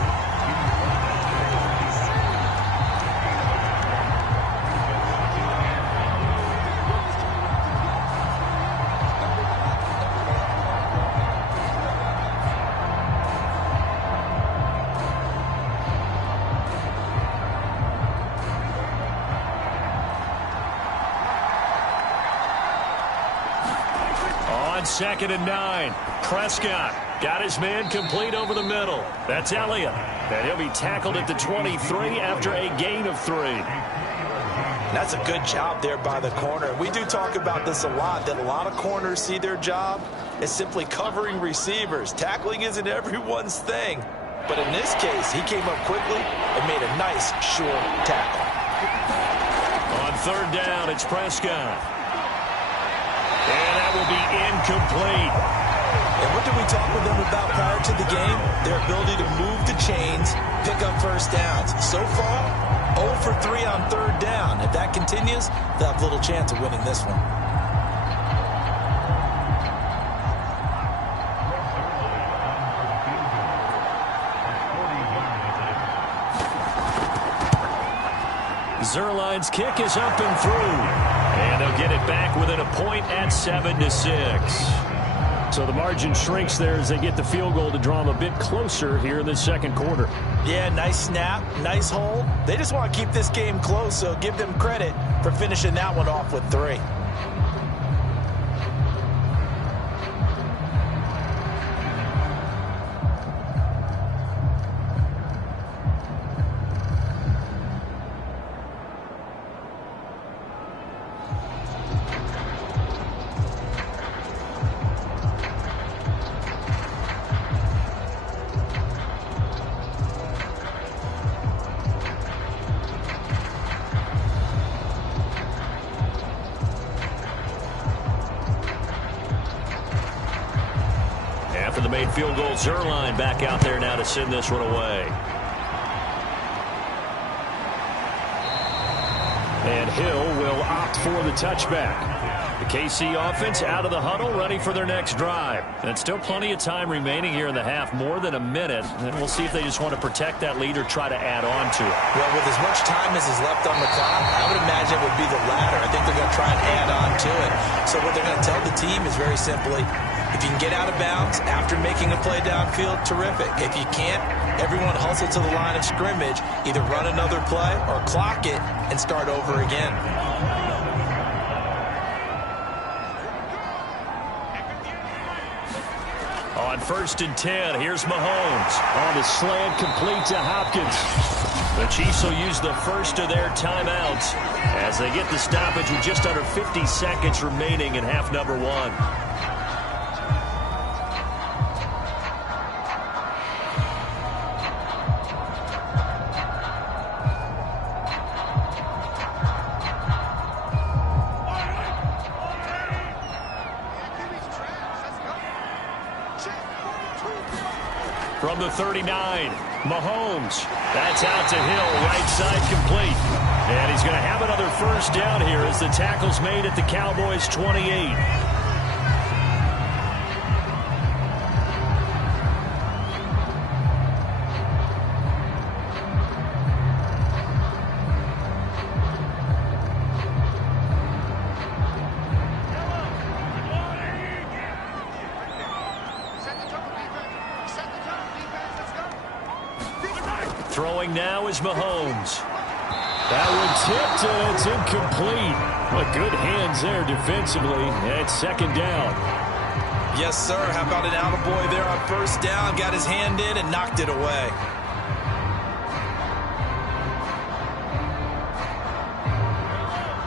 On 2nd and 9, Prescott got his man complete over the middle. That's Elliott, and he'll be tackled at the 23 after a gain of 3. That's a good job there by the corner. We do talk about this a lot, that a lot of corners see their job as simply covering receivers. Tackling isn't everyone's thing. But in this case, he came up quickly and made a nice, short tackle. On 3rd down, it's Prescott. And that will be incomplete. And what did we talk with them about prior to the game? Their ability to move the chains, pick up first downs. So far, 0 for 3 on 3rd down. If that continues, they'll have little chance of winning this one. Zerline's kick is up and through. And they'll get it back within a point at 7-6. So the margin shrinks there as they get the field goal to draw them a bit closer here in the 2nd quarter. Yeah, nice snap, nice hold. They just want to keep this game close, so give them credit for finishing that one off with 3. After the made field goal, Zerline back out there now to send this one away. And Hill will opt for the touchback. The KC offense out of the huddle, ready for their next drive. And still plenty of time remaining here in the half, more than a minute. And we'll see if they just want to protect that lead or try to add on to it. Well, with as much time as is left on the clock, I would imagine it would be the latter. I think they're going to try and add on to it. So what they're going to tell the team is very simply, if you can get out of bounds after making a play downfield, terrific. If you can't, everyone hustle to the line of scrimmage, either run another play or clock it and start over again. On 1st and 10, here's Mahomes. On the slant, complete to Hopkins. The Chiefs will use the first of their timeouts as they get the stoppage with just under 50 seconds remaining in half number 1. From the 39, Mahomes. That's out to Hill, right side complete. And he's going to have another first down here as the tackle's made at the Cowboys' 28. Throwing now is Mahomes. That one tipped, and it's incomplete. But good hands there defensively. It's 2nd down. Yes, sir. How about an attaboy there on 1st down? Got his hand in and knocked it away.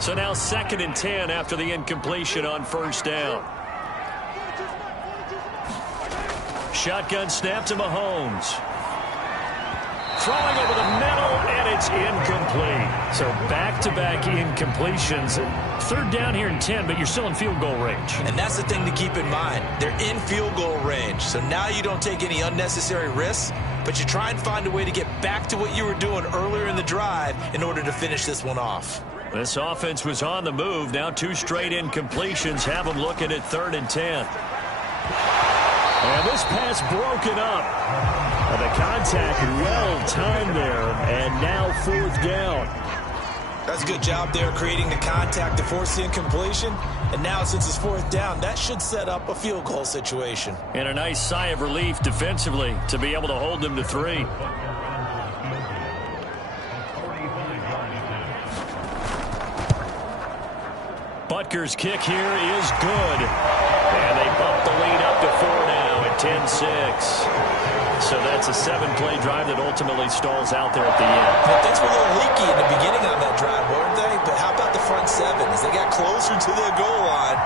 So now 2nd and 10 after the incompletion on 1st down. Shotgun snap to Mahomes. Throwing over the middle, and it's incomplete. So back-to-back incompletions. 3rd down here and 10, but you're still in field goal range. And that's the thing to keep in mind. They're in field goal range. So now you don't take any unnecessary risks, but you try and find a way to get back to what you were doing earlier in the drive in order to finish this one off. This offense was on the move. Now 2 straight incompletions have them looking at 3rd and 10. And this pass broken up. The contact well-timed there, and now 4th down. That's a good job there creating the contact to force the incompletion. And now since it's 4th down, that should set up a field goal situation. And a nice sigh of relief defensively to be able to hold them to 3. Butker's kick here is good. And they bump the lead up to 4 now at 10-6. So that's a 7-play drive that ultimately stalls out there at the end. But things were a little leaky in the beginning on that drive, weren't they? But how about the front 7? As they got closer to the goal line,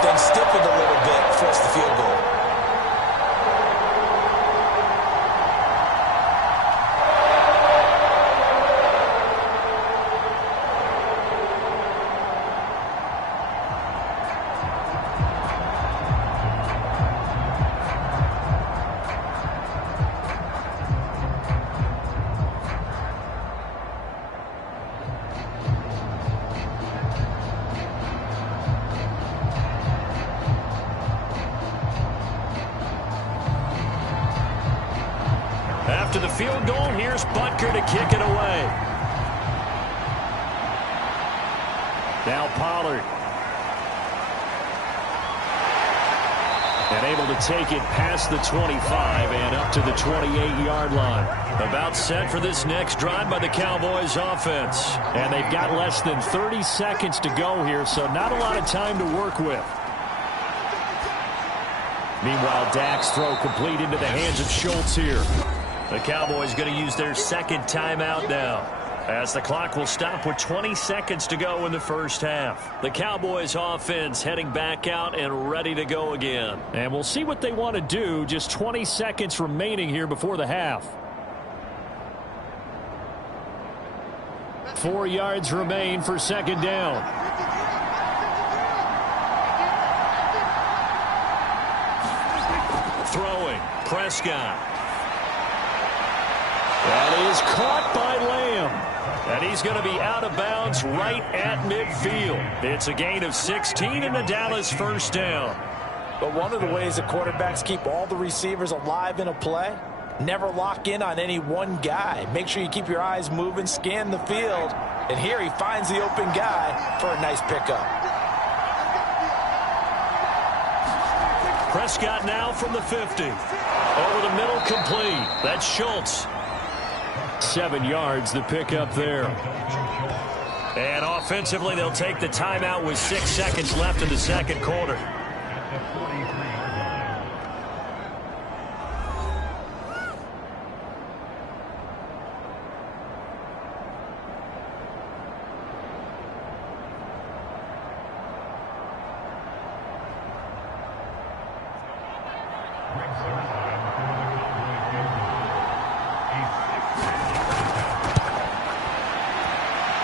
then stiffened a little bit, forced the field goal. After the field goal, here's Butker to kick it away. Now Pollard. And able to take it past the 25 and up to the 28-yard line. About set for this next drive by the Cowboys offense. And they've got less than 30 seconds to go here, so not a lot of time to work with. Meanwhile, Dak's throw complete into the hands of Schultz here. The Cowboys going to use their 2nd timeout now, as the clock will stop with 20 seconds to go in the first half. The Cowboys offense heading back out and ready to go again. And we'll see what they want to do. Just 20 seconds remaining here before the half. 4 yards remain for 2nd down. Throwing, Prescott. That is caught by Lamb. And he's going to be out of bounds right at midfield. It's a gain of 16 and a Dallas first down. But one of the ways the quarterbacks keep all the receivers alive in a play, never lock in on any one guy. Make sure you keep your eyes moving, scan the field. And here he finds the open guy for a nice pickup. Prescott now from the 50. Over the middle, complete. That's Schultz. 7 yards, the pickup there. And offensively, they'll take the timeout with 6 seconds left in the second quarter.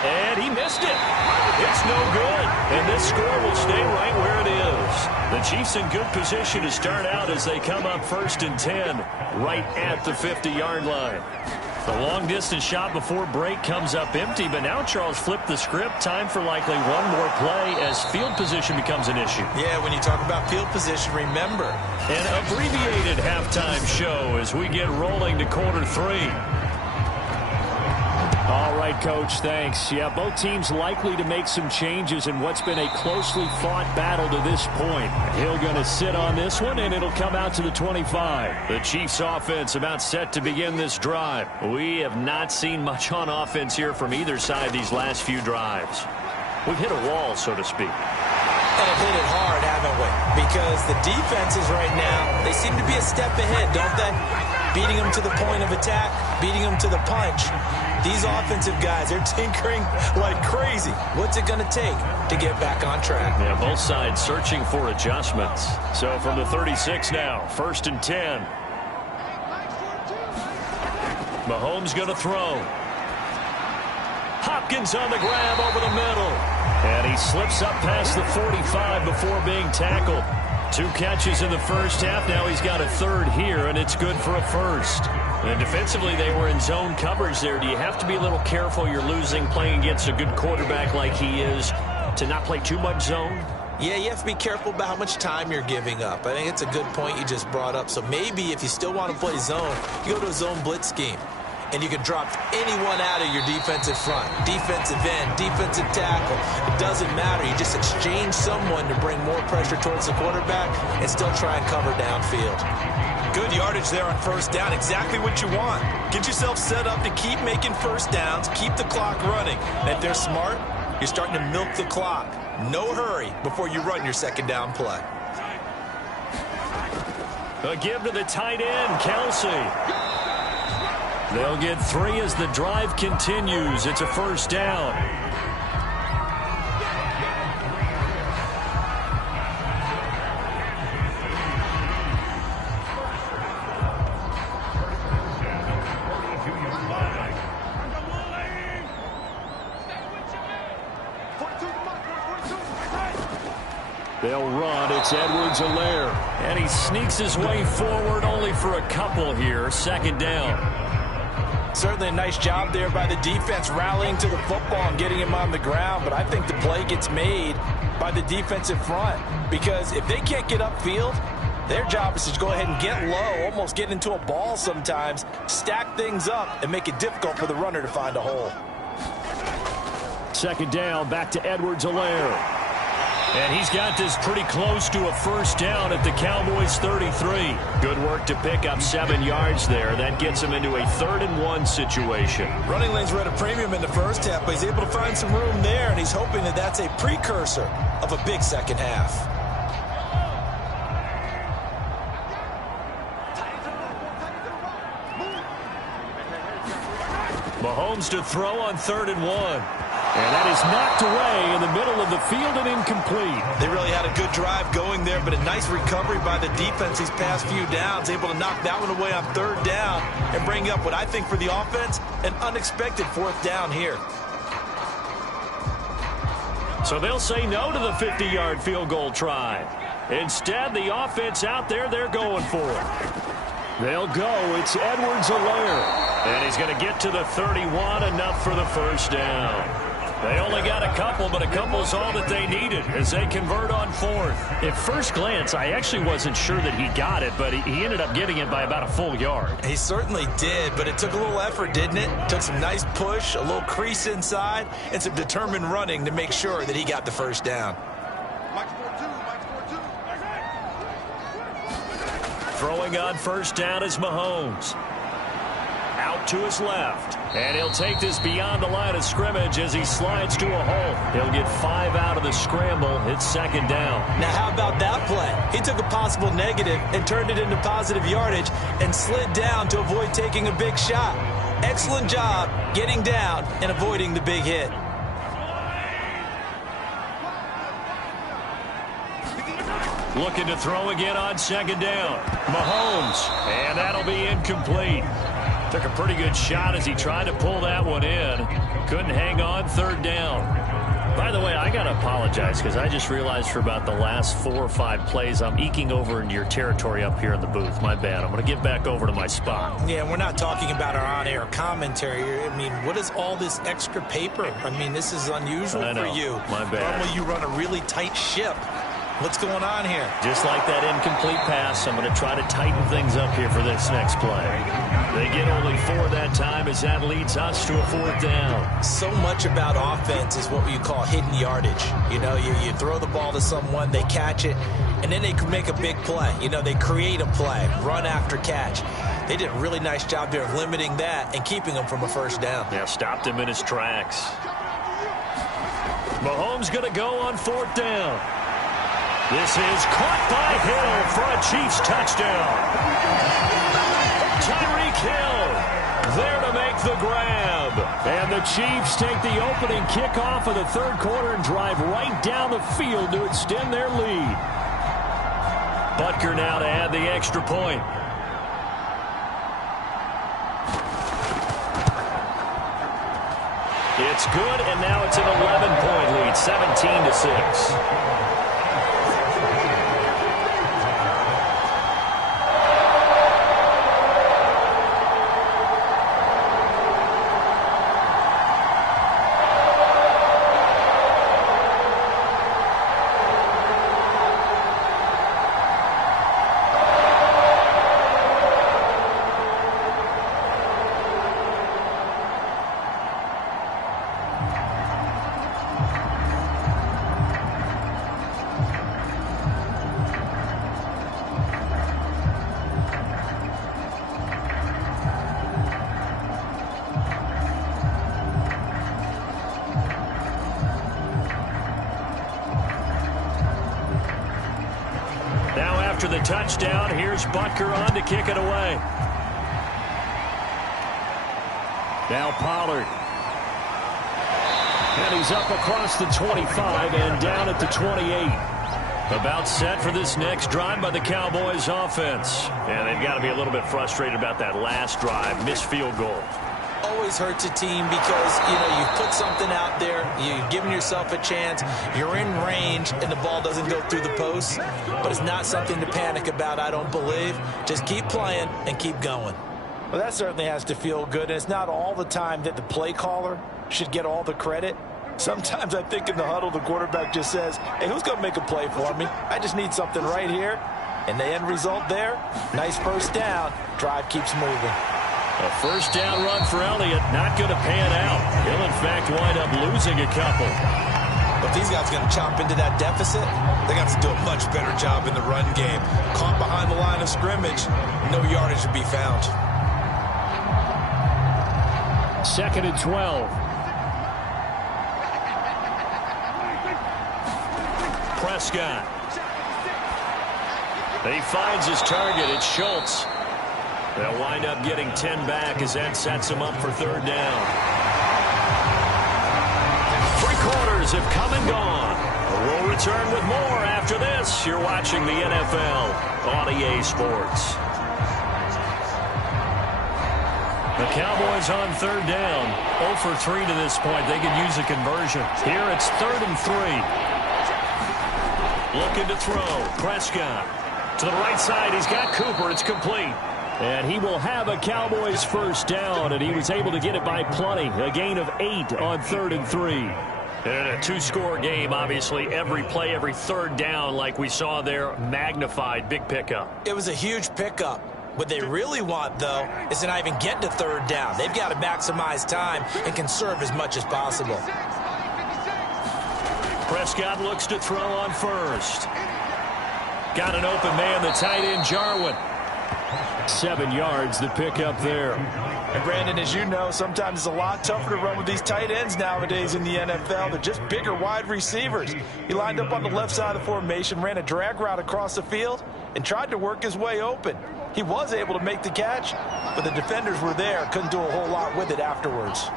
And he missed it. It's no good. And this score will stay right where it is. The Chiefs in good position to start out as they come up 1st and 10 right at the 50-yard line. The long-distance shot before break comes up empty, but now Charles flipped the script. Time for likely one more play as field position becomes an issue. Yeah, when you talk about field position, remember. An abbreviated halftime show as we get rolling to quarter 3. All right, Coach, thanks. Yeah, both teams likely to make some changes in what's been a closely fought battle to this point. Hill going to sit on this one, and it'll come out to the 25. The Chiefs offense about set to begin this drive. We have not seen much on offense here from either side these last few drives. We've hit a wall, so to speak. And have hit it hard, haven't we? Because the defenses right now, they seem to be a step ahead, don't they? Beating them to the point of attack, beating them to the punch. These offensive guys, they're tinkering like crazy. What's it going to take to get back on track? Yeah, both sides searching for adjustments. So from the 36 now, 1st and 10. Mahomes going to throw. Hopkins on the grab over the middle. And he slips up past the 45 before being tackled. 2 catches in the first half. Now he's got a 3rd here, and it's good for a 1st. And defensively, they were in zone coverage there. Do you have to be a little careful? You're losing playing against a good quarterback like he is to not play too much zone? Yeah, you have to be careful about how much time you're giving up. I think it's a good point you just brought up. So maybe if you still want to play zone, you go to a zone blitz scheme. And you can drop anyone out of your defensive front. Defensive end, defensive tackle. It doesn't matter. You just exchange someone to bring more pressure towards the quarterback and still try and cover downfield. Good yardage there on 1st down. Exactly what you want. Get yourself set up to keep making 1st downs. Keep the clock running. And if they're smart, you're starting to milk the clock. No hurry before you run your 2nd down play. A give to the tight end, Kelsey. They'll get 3 as the drive continues. It's a 1st down. They'll run. It's Edwards-Helaire. And he sneaks his way forward only for a couple here. 2nd down. Certainly a nice job there by the defense rallying to the football and getting him on the ground. But I think the play gets made by the defensive front. Because if they can't get upfield, their job is to go ahead and get low, almost get into a ball sometimes, stack things up, and make it difficult for the runner to find a hole. 2nd down, back to Edwards-Helaire. And he's got this pretty close to a 1st down at the Cowboys' 33. Good work to pick up 7 yards there. That gets him into a 3rd and 1 situation. Running lanes were at a premium in the first half, but he's able to find some room there, and he's hoping that that's a precursor of a big second half. Mahomes to throw on 3rd and 1. And that is knocked away in the middle of the field and incomplete. They really had a good drive going there, but a nice recovery by the defense these past few downs, able to knock that one away on 3rd down and bring up what I think for the offense, an unexpected 4th down here. So they'll say no to the 50-yard field goal try. Instead, the offense out there, they're going for it. They'll go. It's Edwards-Helaire. And he's going to get to the 31, enough for the first down. They only got a couple, but a couple's all that they needed as they convert on fourth. At first glance, I actually wasn't sure that he got it, but he ended up getting it by about a full yard. He certainly did, but it took a little effort, didn't it? Took some nice push, a little crease inside, and some determined running to make sure that he got the first down. Throwing on first down is Mahomes. Out to his left. And he'll take this beyond the line of scrimmage as he slides to a hole. He'll get 5 out of the scramble. It's second down. Now, how about that play? He took a possible negative and turned it into positive yardage and slid down to avoid taking a big shot. Excellent job getting down and avoiding the big hit. Looking to throw again on second down. Mahomes. And that'll be incomplete. Took a pretty good shot as he tried to pull that one in. Couldn't hang on, third down. By the way, I got to apologize because I just realized for about the last 4 or 5 plays, I'm eking over into your territory up here in the booth. My bad. I'm going to get back over to my spot. Yeah, we're not talking about our on-air commentary. I mean, what is all this extra paper? I mean, this is unusual for you. My bad. Normally you run a really tight ship. What's going on here? Just like that incomplete pass, I'm going to try to tighten things up here for this next play. They get only 4 that time as that leads us to a fourth down. So much about offense is what you call hidden yardage. You know, you throw the ball to someone, they catch it, and then they can make a big play. You know, they create a play, run after catch. They did a really nice job there of limiting that and keeping them from a first down. Yeah, stopped him in his tracks. Mahomes going to go on fourth down. This is caught by Hill for a Chiefs touchdown. Tyreek Hill there to make the grab. And the Chiefs take the opening kickoff of the third quarter and drive right down the field to extend their lead. Butker now to add the extra point. It's good, and now it's an 11-point lead, 17-6. After the touchdown, here's Butker on to kick it away. Now Pollard. And he's up across the 25 and down at the 28. About set for this next drive by the Cowboys offense. And they've got to be a little bit frustrated about that last drive, missed field goal. Always hurts a team because, you know, you've put something out there, you've given yourself a chance, you're in range, and the ball doesn't go through the posts. But it's not something to panic about, I don't believe. Just keep playing and keep going. Well, that certainly has to feel good, and it's not all the time that the play caller should get all the credit. Sometimes I think in the huddle, the quarterback just says, hey, who's going to make a play for me? I just need something right here. And the end result there, nice first down. Drive keeps moving. A first down run for Elliott, not going to pan out. He'll, in fact, wind up losing a couple. But these guys are going to chomp into that deficit. They got to do a much better job in the run game. Caught behind the line of scrimmage, no yardage to be found. Second and 12. Prescott. He finds his target. It's Schultz. They'll wind up getting 10 back as that sets him up for third down. 3 quarters have come and gone. We'll return with more after this. You're watching the NFL on EA Sports. The Cowboys on third down. 0 for 3 to this point. They could use a conversion. Here it's 3rd and 3. Looking to throw. Prescott. To the right side. He's got Cooper. It's complete. And he will have a Cowboys first down, and he was able to get it by plenty. A gain of 8 on 3rd and 3. In a two-score game, obviously, every play, every third down, like we saw there, magnified. Big pickup. It was a huge pickup. What they really want, though, is to not even get to 3rd down. They've got to maximize time and conserve as much as possible. Prescott looks to throw on first. Got an open man, the tight end, Jarwin. 7 yards, the pickup there. And Brandon, as you know, sometimes it's a lot tougher to run with these tight ends nowadays in the NFL. They're just bigger wide receivers. He lined up on the left side of the formation, ran a drag route across the field, and tried to work his way open. He was able to make the catch, but the defenders were there. Couldn't do a whole lot with it afterwards.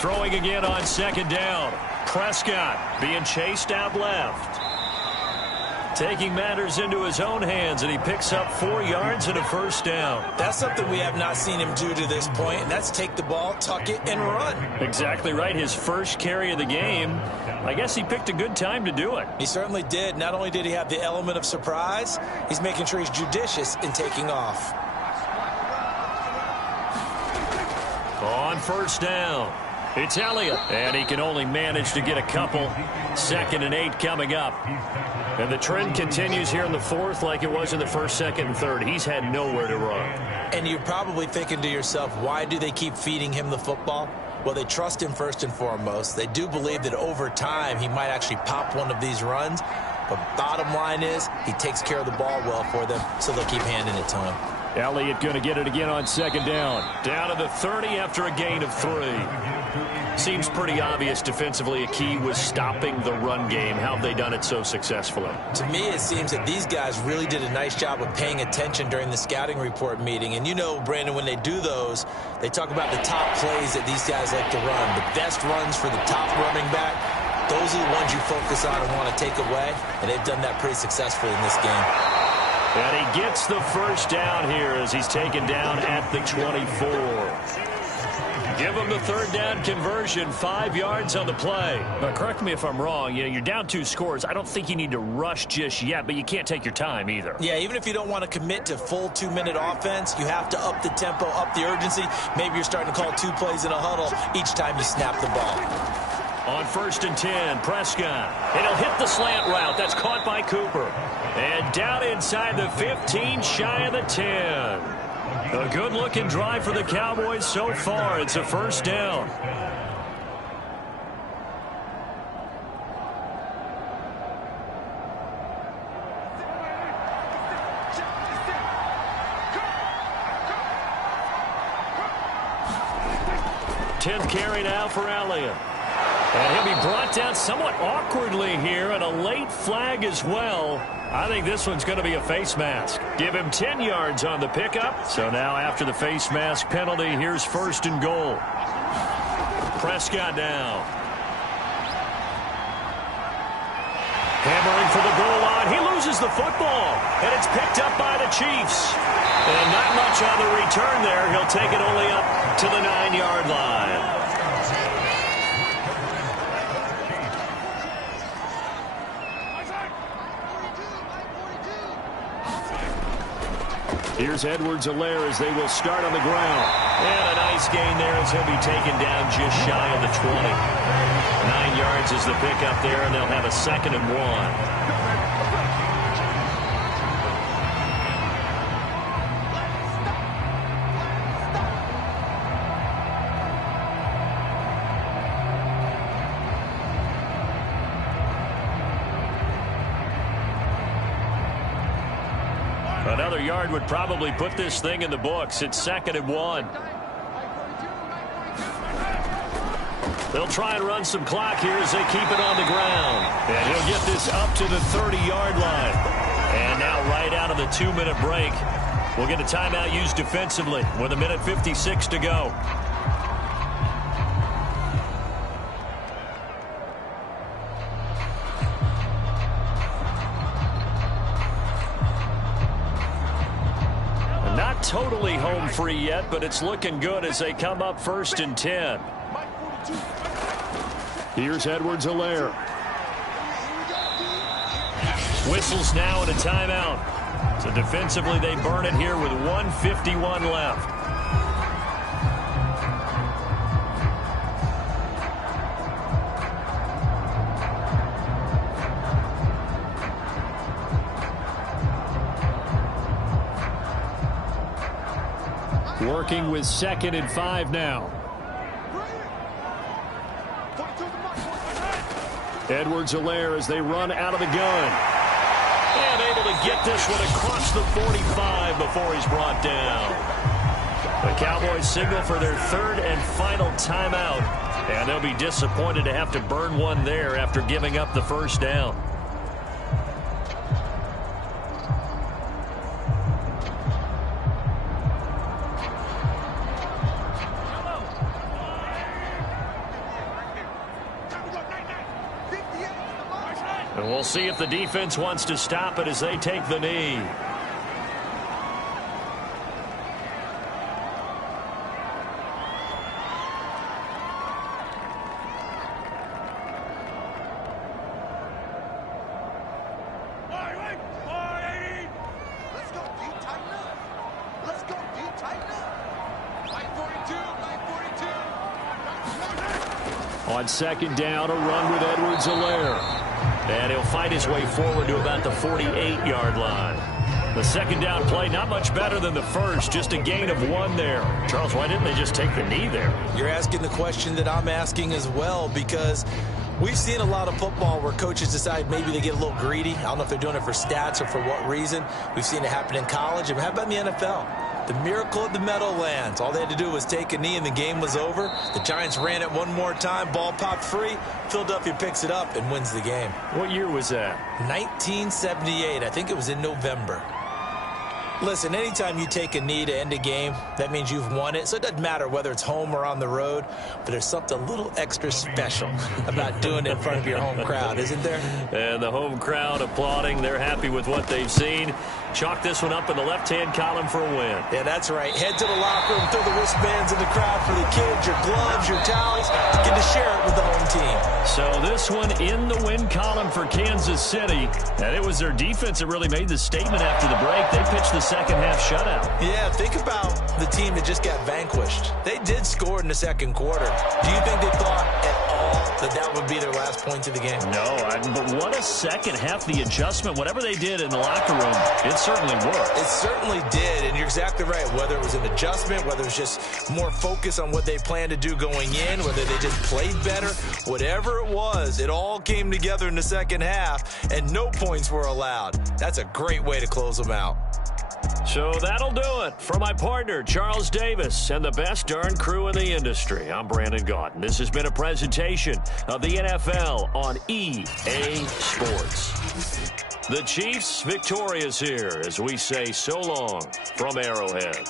Throwing again on 2nd down. Prescott being chased out left. Taking matters into his own hands, and he picks up 4 yards and a first down. That's something we have not seen him do to this point, and that's take the ball, tuck it, and run. Exactly right. His first carry of the game. I guess he picked a good time to do it. He certainly did. Not only did he have the element of surprise, he's making sure he's judicious in taking off. On first down, it's Elliott, and he can only manage to get a couple. 2nd and 8 coming up. And the trend continues here in the 4th like it was in the 1st, 2nd, and 3rd. He's had nowhere to run. And you're probably thinking to yourself, why do they keep feeding him the football? Well, they trust him first and foremost. They do believe that over time he might actually pop one of these runs. But bottom line is he takes care of the ball well for them, so they'll keep handing it to him. Elliott going to get it again on 2nd down. Down to the 30 after a gain of 3. Seems pretty obvious defensively a key was stopping the run game. How have they done it so successfully? To me, it seems that these guys really did a nice job of paying attention during the scouting report meeting. And you know, Brandon, when they do those, they talk about the top plays that these guys like to run. The best runs for the top running back, those are the ones you focus on and want to take away. And they've done that pretty successfully in this game. And he gets the first down here as he's taken down at the 24. Give him the 3rd down conversion, 5 yards on the play. But correct me if I'm wrong, you're down 2 scores. I don't think you need to rush just yet, but you can't take your time either. Yeah, even if you don't want to commit to full 2-minute offense, you have to up the tempo, up the urgency. Maybe you're starting to call 2 plays in a huddle each time you snap the ball. On 1st and 10, Prescott. And he'll hit the slant route. That's caught by Cooper. And down inside the 15, shy of the 10. A good-looking drive for the Cowboys so far. It's a first down. Tenth carry now for Elliott. And he'll be brought down somewhat awkwardly here, and a late flag as well. I think this one's going to be a face mask. Give him 10 yards on the pickup. So now after the face mask penalty, here's 1st and goal. Prescott down. Hammering for the goal line. He loses the football, and it's picked up by the Chiefs. And not much on the return there. He'll take it only up to the 9-yard line. Here's Edwards-Helaire as they will start on the ground. And a nice gain there as he'll be taken down just shy of the 20. 9 yards is the pickup there, and they'll have a 2nd and 1. Another yard would probably put this thing in the books. It's 2nd and 1. They'll try and run some clock here as they keep it on the ground. And he'll get this up to the 30-yard line. And now right out of the 2-minute break, we'll get a timeout used defensively with 1:56 to go. Not totally home free yet, but it's looking good as they come up 1st and 10. Here's Edwards-Helaire. Whistles now and a timeout. So defensively, they burn it here with 1:51 left. Working with 2nd and 5 now. Edwards-Helaire as they run out of the gun. And able to get this one across the 45 before he's brought down. The Cowboys signal for their 3rd and final timeout. And they'll be disappointed to have to burn one there after giving up the first down. And we'll see if the defense wants to stop it as they take the knee. On 2nd down, a run with Edwards-Helaire. And he'll fight his way forward to about the 48-yard line. The 2nd down play, not much better than the first, just a gain of 1 there. Charles, why didn't they just take the knee there? You're asking the question that I'm asking as well, because we've seen a lot of football where coaches decide maybe they get a little greedy. I don't know if they're doing it for stats or for what reason. We've seen it happen in college. And how about in the NFL? The miracle of the Meadowlands. All they had to do was take a knee and the game was over. The Giants ran it one more time. Ball popped free. Philadelphia picks it up and wins the game. What year was that? 1978. I think it was in November. Listen, anytime you take a knee to end a game, that means you've won it. So it doesn't matter whether it's home or on the road, but there's something a little extra special about doing it in front of your home crowd, isn't there? And the home crowd applauding. They're happy with what they've seen. Chalk this one up in the left-hand column for a win. Yeah, that's right. Head to the locker room, throw the wristbands in the crowd for the kids, your gloves, your towels. Get to share it with the home team. So this one in the win column for Kansas City. And it was their defense that really made the statement after the break. They pitched the second-half shutout. Yeah, think about the team that just got vanquished. They did score in the 2nd quarter. Do you think they thought at all that that would be their last point of the game? No, but what a second half. The adjustment, whatever they did in the locker room, it certainly worked. It certainly did, and you're exactly right. Whether it was an adjustment, whether it was just more focus on what they planned to do going in, whether they just played better, whatever it was, it all came together in the 2nd half, and no points were allowed. That's a great way to close them out. So that'll do it. For my partner, Charles Davis, and the best darn crew in the industry, I'm Brandon Gaudin. This has been a presentation of the NFL on EA Sports. The Chiefs victorious here as we say so long from Arrowhead.